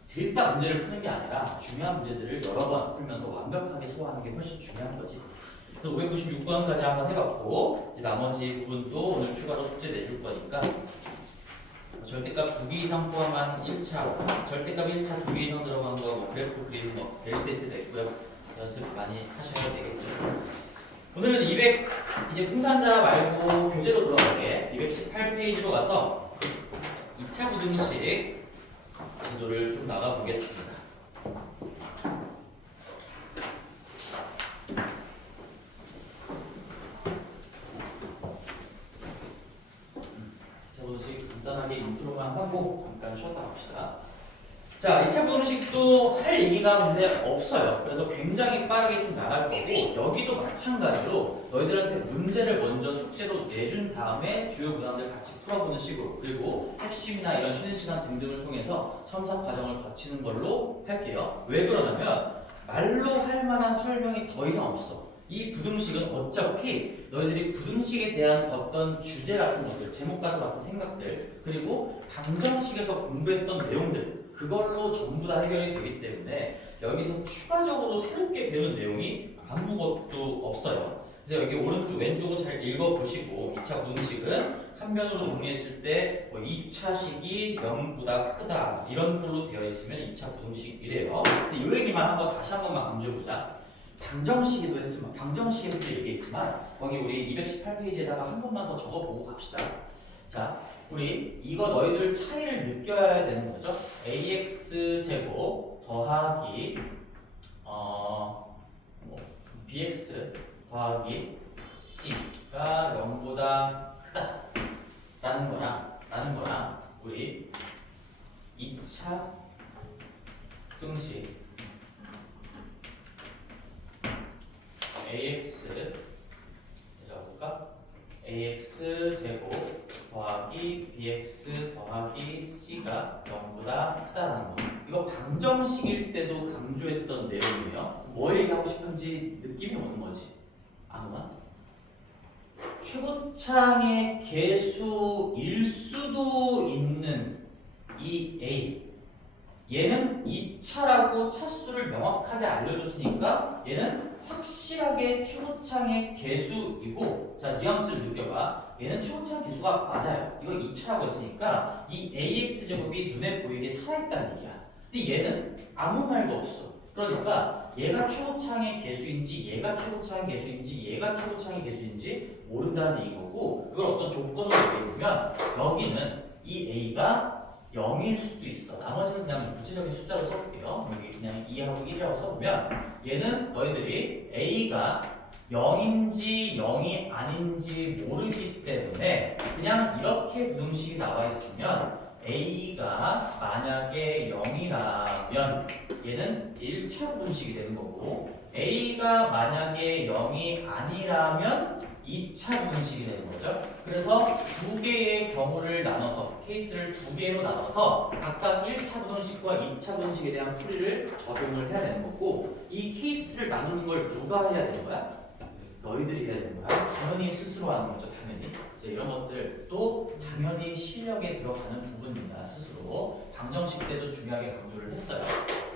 들다 문제를 푸는 게 아니라 중요한 문제들을 여러 번 풀면서 완벽하게 소화하는 게 훨씬 중요한 거지. 596번까지 한번 해봤고 이제 나머지 부분도 오늘 추가로 숙제 내줄 거니까 절대값 2개 이상 포함한 1차 절대값 1차 2개 이상 들어간 거 뭐 그래프 그리는 거 델테스 됐고요. 연습 많이 하셔야 되겠죠. 오늘은 이제 풍산자 말고 교재로 돌아가게 218페이지로 가서 2차 부등식 지도를 좀 나가보겠습니다. 자, 부등식 간단하게 인트로만 하고 잠깐 쉬었다 갑시다. 자, 2차 부등식도 할 얘기가 근데 없어요. 그래서 굉장히 빠르게 좀 나갈 거고 여기도 마찬가지로 너희들한테 문제를 먼저 숙제로 내준 다음에 주요 문항들 같이 풀어보는 식으로 그리고 핵심이나 이런 쉬는 시간 등등을 통해서 첨삭 과정을 거치는 걸로 할게요. 왜 그러냐면 말로 할 만한 설명이 더 이상 없어. 이 부등식은 어차피 너희들이 부등식에 대한 어떤 주제 같은 것들, 제목과도 같은 생각들 그리고 방정식에서 공부했던 내용들 그걸로 전부 다 해결이 되기 때문에 여기서 추가적으로 새롭게 배우는 내용이 아무것도 없어요. 근데 여기 오른쪽 왼쪽은 잘 읽어보시고 2차 부등식은 한 변으로 정리했을 때 뭐 2차식이 0보다 크다 이런 걸로 되어 있으면 2차 부등식이래요. 근데 이 얘기만 한번 다시 한 번만 강조해보자. 방정식에서도 얘기했지만 거기 우리 218페이지에다가 한 번만 더 적어보고 갑시다. 자, 우리 이거 너희들 차이를 느껴야 되는 거죠. ax 제곱 더하기 bx 더하기 c가 0보다 크다라는 거랑 우리 2차 부등식 ax ax 제곱 더하기 bx 더하기 c가 0보다 크다라는 거. 이거 방정식일 때도 강조했던 내용이에요. 뭐 얘기하고 싶은지 느낌이 오는 거지. 아무나? 최고창의 개수일 수도 있는 이 a 얘는 2차라고 차수를 명확하게 알려줬으니까 얘는 확실하게 최고창의 개수이고, 자 뉘앙스를 느껴봐. 얘는 최고창 개수가 맞아요. 이거 2차라고 했으니까 이 AX제곱이 눈에 보이게 살아있다는 얘기야. 근데 얘는 아무 말도 없어. 그러니까 얘가 최고창의 개수인지 얘가 최고창의 개수인지 얘가 최고창의 개수인지 모른다는 얘기고, 그걸 어떤 조건으로 얘기해보면 여기는 이 A가 0일 수도 있어. 나머지는 그냥 구체적인 숫자로 써볼게요. 여기 그냥 2하고 1이라고 써보면 얘는 너희들이 A가 0인지 0이 아닌지 모르기 때문에 그냥 이렇게 부등식이 나와 있으면 A가 만약에 0이라면 얘는 1차 부등식이 되는 거고, A가 만약에 0이 아니라면 2차 부등식이 되는 거죠. 그래서 두 개의 경우를 나눠서, 케이스를 두 개로 나눠서 각각 1차 부등식과 2차 부등식에 대한 풀이를 적용을 해야 되는 거고, 이 케이스를 나누는 걸 누가 해야 되는 거야? 너희들이 해야 되는 거야. 당연히 스스로 하는 거죠. 당연히. 이제 이런 것들도 당연히 실력에 들어가는 부분입니다. 스스로. 방정식 때도 중요하게 강조를 했어요.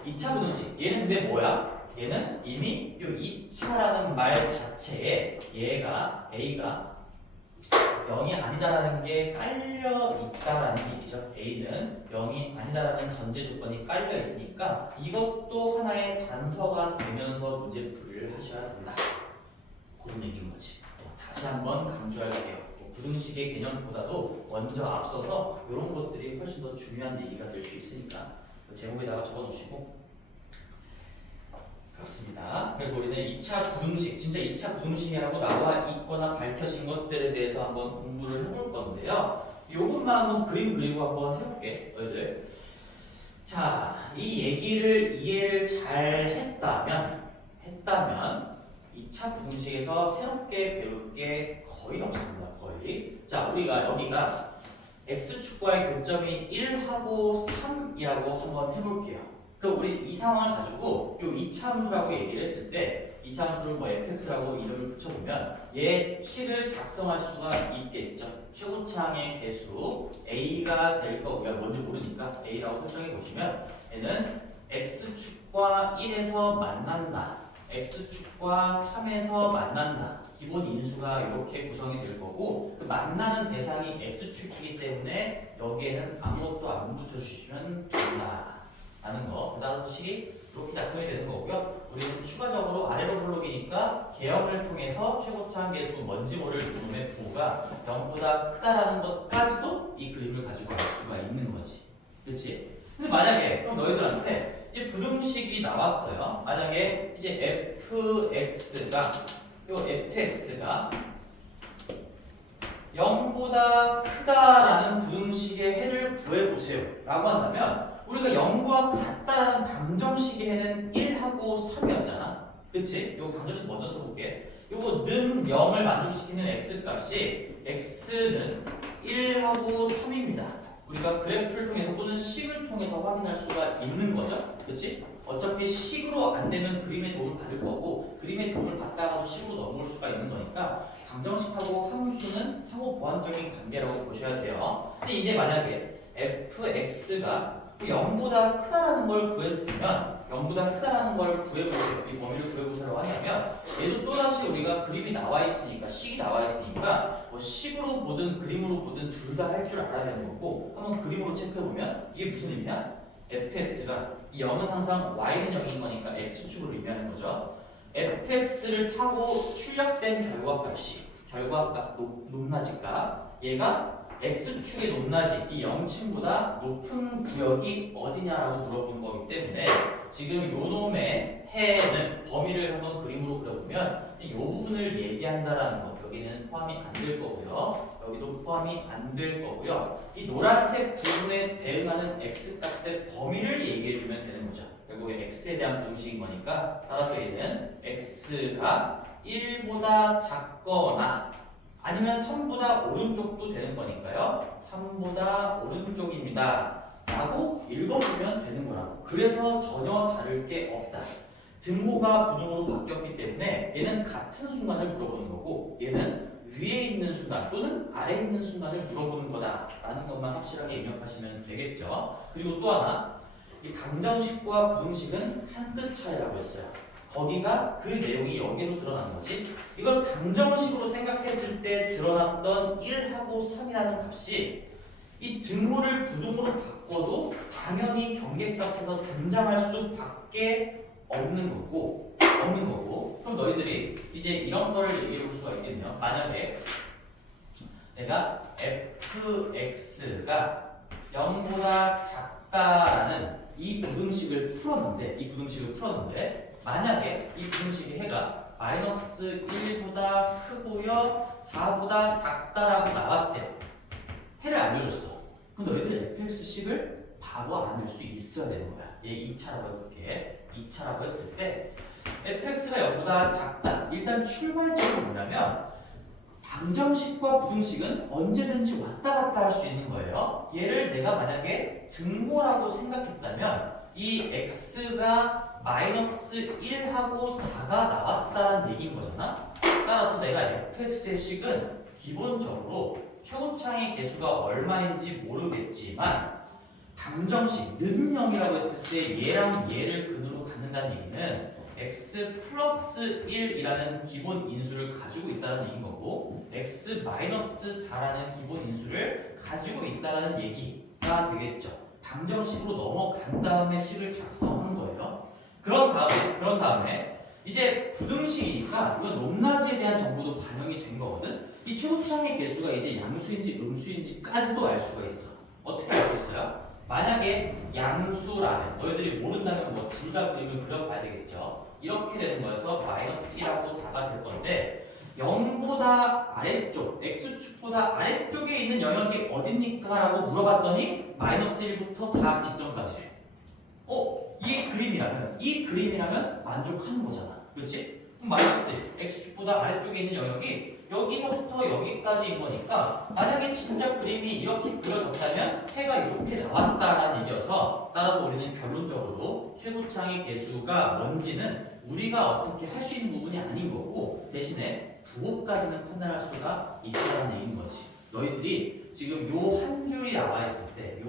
2차 부등식. 얘는 근데 뭐야? 얘는 이미 이 2차라는 말 자체에 얘가 A가 0이 아니다라는 게 깔려 있다라는 얘기죠. A는 0이 아니다라는 전제 조건이 깔려 있으니까 이것도 하나의 단서가 되면서 문제 풀이를 하셔야 된다. 그런 얘기인 거지. 다시 한번 강조할게요. 부등식의 개념보다도 먼저 앞서서 이런 것들이 훨씬 더 중요한 얘기가 될 수 있으니까 제목에다가 적어 놓으시고. 그렇습니다. 그래서 우리는 2차 부등식, 진짜 2차 부등식이라고 나와 있거나 밝혀진 것들에 대해서 한번 공부를 해볼 건데요. 요것만 한번 그림 그리고 한번 해볼게, 너희들. 자, 이 얘기를 이해를 잘 했다면 2차 부등식에서 새롭게 배울 게 거의 없습니다. 거의. 자, 우리가 여기가 x축과의 교점이 1하고 3이라고 한번 해볼게요. 그럼 우리 이 상황을 가지고 요 이차함수라고 얘기를 했을 때 이차함수를 뭐 fx라고 이름을 붙여보면 얘 식을 작성할 수가 있겠죠. 최고차항의 개수 a가 될 거고요. 뭔지 모르니까 a라고 설정해 보시면 얘는 x축과 1에서 만난다. x축과 3에서 만난다. 기본 인수가 이렇게 구성이 될 거고, 그 만나는 대상이 x축이기 때문에 여기에는 아무것도 안 붙여주시면 된다 라는 거. 그 다음 식이 이렇게 작성이 되는 거고요. 우리는 추가적으로 아래로 블록이니까 개형을 통해서 최고차항 개수 뭔지 모를 놈의 부호가 0보다 크다라는 것까지도 이 그림을 가지고 알 수가 있는 거지. 그렇지? 근데 만약에 그럼 너희들한테 이제 부등식이 나왔어요. 만약에 이제 fx가 0보다 크다라는 부등식의 해를 구해보세요 라고 한다면 우리가 0과 같다라는 방정식의 해는 1하고 3이었잖아. 그치? 요 방정식 먼저 써볼게. 요거 는 0을 만족시키는 x값이 x는 1하고 3입니다. 우리가 그래프를 통해서 또는 식을 통해서 확인할 수가 있는 거죠. 그치? 어차피 식으로 안 되면 그림의 도움을 받을 거고, 그림의 도움을 받다가도 식으로 넘어올 수가 있는 거니까 방정식하고 함수는 상호 보완적인 관계라고 보셔야 돼요. 근데 이제 만약에 fx가 0보다 크다라는 걸 구했으면 0보다 크다라는 걸 구해보세요. 이 범위를 구해보세요라고 하냐면 얘도 또다시 우리가 그림이 나와 있으니까, 식이 나와 있으니까 뭐 식으로 보든 그림으로 보든 둘 다 할 줄 알아야 되는 거고, 한번 그림으로 체크해보면 이게 무슨 의미냐? fx가 0은 항상 y는 0인 거니까 x축으로 의미하는 거죠. fx를 타고 출력된 결과값 높낮이값, 얘가 x축의 높낮이, 이 0층보다 높은 구역이 어디냐라고 물어보는 거기 때문에 지금 요 놈의 해는 범위를 한번 그림으로 그려보면 이 부분을 얘기한다라는 거, 여기는 포함이 안 될 거고요. 여기도 포함이 안 될 거고요. 이 노란색 부분에 대응하는 x값의 범위를 얘기해주면 되는 거죠. 결국에 x에 대한 부등식인 거니까, 따라서 얘는 x가 1보다 작거나 아니면 3보다 오른쪽도 되는 거니까요. 3보다 오른쪽입니다 라고 읽어보면 되는 거라고. 그래서 전혀 다를 게 없다. 등호가 부등호로 바뀌었기 때문에 얘는 같은 순간을 물어보는 거고, 얘는 위에 있는 순간 또는 아래에 있는 순간을 물어보는 거다 라는 것만 확실하게 입력하시면 되겠죠. 그리고 또 하나, 이 방정식과 부등식은 한 끗 차이라고 했어요. 거기가 그 내용이 여기에도 드러난 거지. 이걸 방정식으로 생각했을 때 드러났던 1하고 3이라는 값이 이 등호를 부등호로 바꿔도 당연히 경계값에서 등장할 수밖에 없는 거고 그럼 너희들이 이제 이런 거를 얘기해 볼 수가 있겠네요. 만약에 내가 fx가 0보다 작다라는 이 부등식을 풀었는데 만약에 이 부등식의 해가 마이너스 1보다 크고요 4보다 작다라고 나왔대. 해를 알려줬어. 그럼 너희들 fx식을 바로 알아낼 수 있어야 되는 거야. 얘 2차라고 해볼게. 2차라고 했을 때 fx가 0보다 작다. 일단 출발점은 뭐냐면 방정식과 부등식은 언제든지 왔다 갔다 할 수 있는 거예요. 얘를 내가 만약에 등호라고 생각했다면 이 x가 마이너스 1하고 4가 나왔다는 얘기인 거잖아. 따라서 내가 fx의 식은 기본적으로 최고차의 개수가 얼마인지 모르겠지만 방정식 는 0이라고 했을 때 얘랑 얘를 근으로 갖는다는 얘기는 x 플러스 1이라는 기본 인수를 가지고 있다는 얘기인 거고 x 마이너스 4라는 기본 인수를 가지고 있다는 얘기가 되겠죠. 방정식으로 넘어간 다음에 식을 작성하는 거예요. 그런 다음에 이제 부등식이니까 이거 높낮이에 대한 정보도 반영이 된 거거든. 이 최고차의 개수가 이제 양수인지 음수인지까지도 알 수가 있어. 어떻게 알 수 있어요? 만약에 양수라면 너희들이 모른다면 뭐 둘 다 그림을 그려봐야 되겠죠. 이렇게 되는 거여서 마이너스 1하고 4가 될 건데 0보다 아래쪽, x축보다 아래쪽에 있는 영역이 어딥니까? 라고 물어봤더니 마이너스 1부터 4 직전까지. 이 그림이라면 만족하는 거잖아. 그렇지? 그럼 마이너스 1, x축보다 아래쪽에 있는 영역이 여기서부터 여기까지인 거니까 만약에 진짜 그림이 이렇게 그려졌다면 해가 이렇게 나왔다라는 얘기여서 따라서 우리는 결론적으로 최고차의 개수가 뭔지는 우리가 어떻게 할 수 있는 부분이 아닌 거고 대신에 부호까지는 판단할 수가 있다는 얘기인 거지. 너희들이 지금 요 한 줄이 나와 있을 때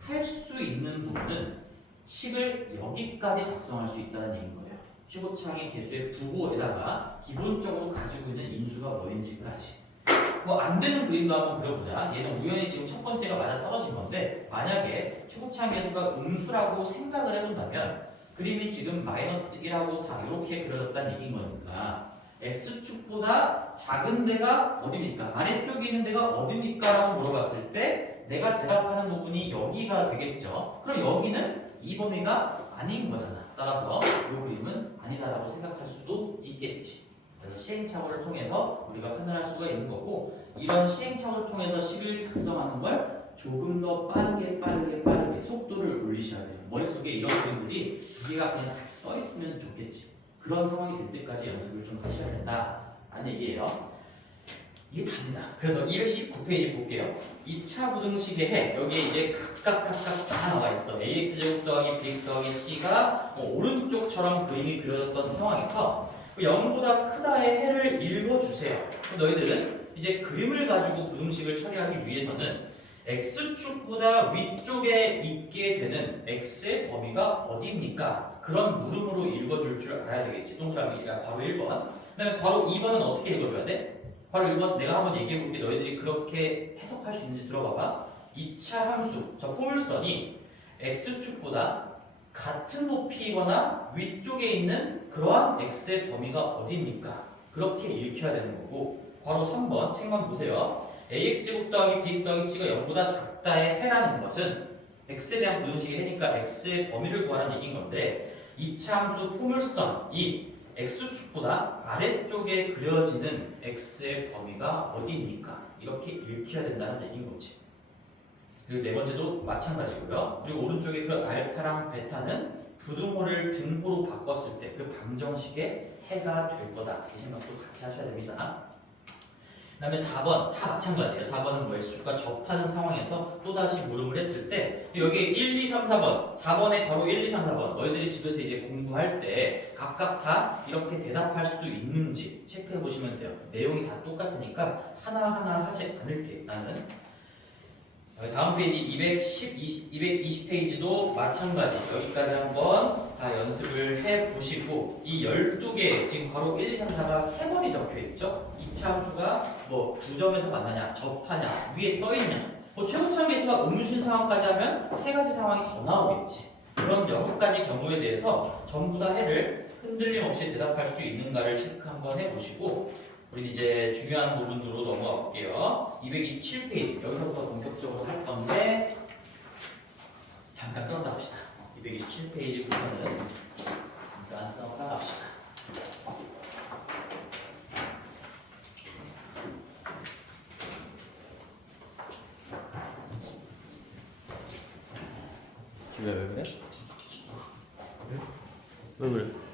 할 수 있는 부분은 식을 여기까지 작성할 수 있다는 얘기인 거예요. 최고차의 개수의 부호에다가 기본적으로 가지고 있는 인수가 뭐인지까지. 뭐 안 되는 그림도 한번 그려보자. 얘는 우연히 지금 첫 번째가 맞아 떨어진 건데 만약에 최고차의 개수가 음수라고 생각을 해본다면 그림이 지금 마이너스 1하고 4 이렇게 그려졌다는 얘기인 거니까 x축보다 작은 데가 어딥니까? 아래쪽에 있는 데가 어딥니까? 라고 물어봤을 때 내가 대답하는 부분이 여기가 되겠죠. 그럼 여기는 이 범위가 아닌 거잖아. 따라서 이 그림은 아니다라고 생각할 수도 있겠지. 그래서 시행착오를 통해서 우리가 판단할 수가 있는 거고 이런 시행착오를 통해서 식을 작성하는 걸 조금 더 빠르게 속도를 올리셔야 돼요. 머릿속에 이런 그림들이 두 개가 그냥 같이 써 있으면 좋겠지. 그런 상황이 될 때까지 연습을 좀 하셔야 된다 라는 얘기예요. 이게 답니다. 그래서 219페이지 볼게요. 2차 부등식의 해 여기에 이제 각각 다 나와 있어. ax제곱 더하기 bx 더하기 c가 오른쪽처럼 그림이 그려졌던 상황에서 0보다 크다의 해를 읽어주세요. 너희들은 이제 그림을 가지고 부등식을 처리하기 위해서는 x축보다 위쪽에 있게 되는 x의 범위가 어디입니까? 그런 물음으로 읽어줄 줄 알아야 되겠지. 동그라미가 괄호 1번. 그 다음에 괄호 2번은 어떻게 읽어줘야 돼? 괄호 1번 내가 한번 얘기해 볼게. 너희들이 그렇게 해석할 수 있는지 들어봐봐. 2차 함수, 저 포물선이 x축보다 같은 높이이거나 위쪽에 있는 그러한 x의 범위가 어디입니까? 그렇게 읽혀야 되는 거고 괄호 3번 책만 보세요. ax제곱 더하기 bx 더하기 c가 0보다 작다의 해라는 것은 x에 대한 부등식의 해니까 x의 범위를 구하라는 얘기인 건데 2차 함수 포물선 이 x축보다 아래쪽에 그려지는 x의 범위가 어디입니까? 이렇게 읽혀야 된다는 얘기인 거지. 그리고 네 번째도 마찬가지고요. 그리고 오른쪽에 그 알파랑 베타는 부등호를 등호로 바꿨을 때 그 방정식의 해가 될 거다. 이 생각도 같이 하셔야 됩니다. 그 다음에 4번 다 마찬가지예요. 4번은 뭐 x축과 접하는 상황에서 또다시 물음을 했을 때 여기 1, 2, 3, 4번 4번에 괄호 1, 2, 3, 4번 너희들이 집에서 이제 공부할 때 각각 다 이렇게 대답할 수 있는지 체크해 보시면 돼요. 내용이 다 똑같으니까 하나하나 하지 않을게. 나는 다음 페이지 220페이지도 마찬가지 여기까지 한번 다 연습을 해보시고 이 12개 지금 괄호 1, 2, 3, 4가 3번이 적혀있죠? 이차 함수가 뭐 두 점에서 만나냐 접하냐 위에 떠있냐 뭐 최고차원 계수가 음수인 상황까지 하면 3가지 상황이 더 나오겠지. 그런 6가지 경우에 대해서 전부 다 해를 흔들림 없이 대답할 수 있는가를 체크 한번 해보시고 우리 이제 중요한 부분으로 넘어가 볼게요. 227페이지 여기서부터 본격적으로 할 건데 잠깐 끊었다 갑시다. 227페이지부터는 잠깐 끊었다 갑시다. 집에 왜 그래? 왜 그래?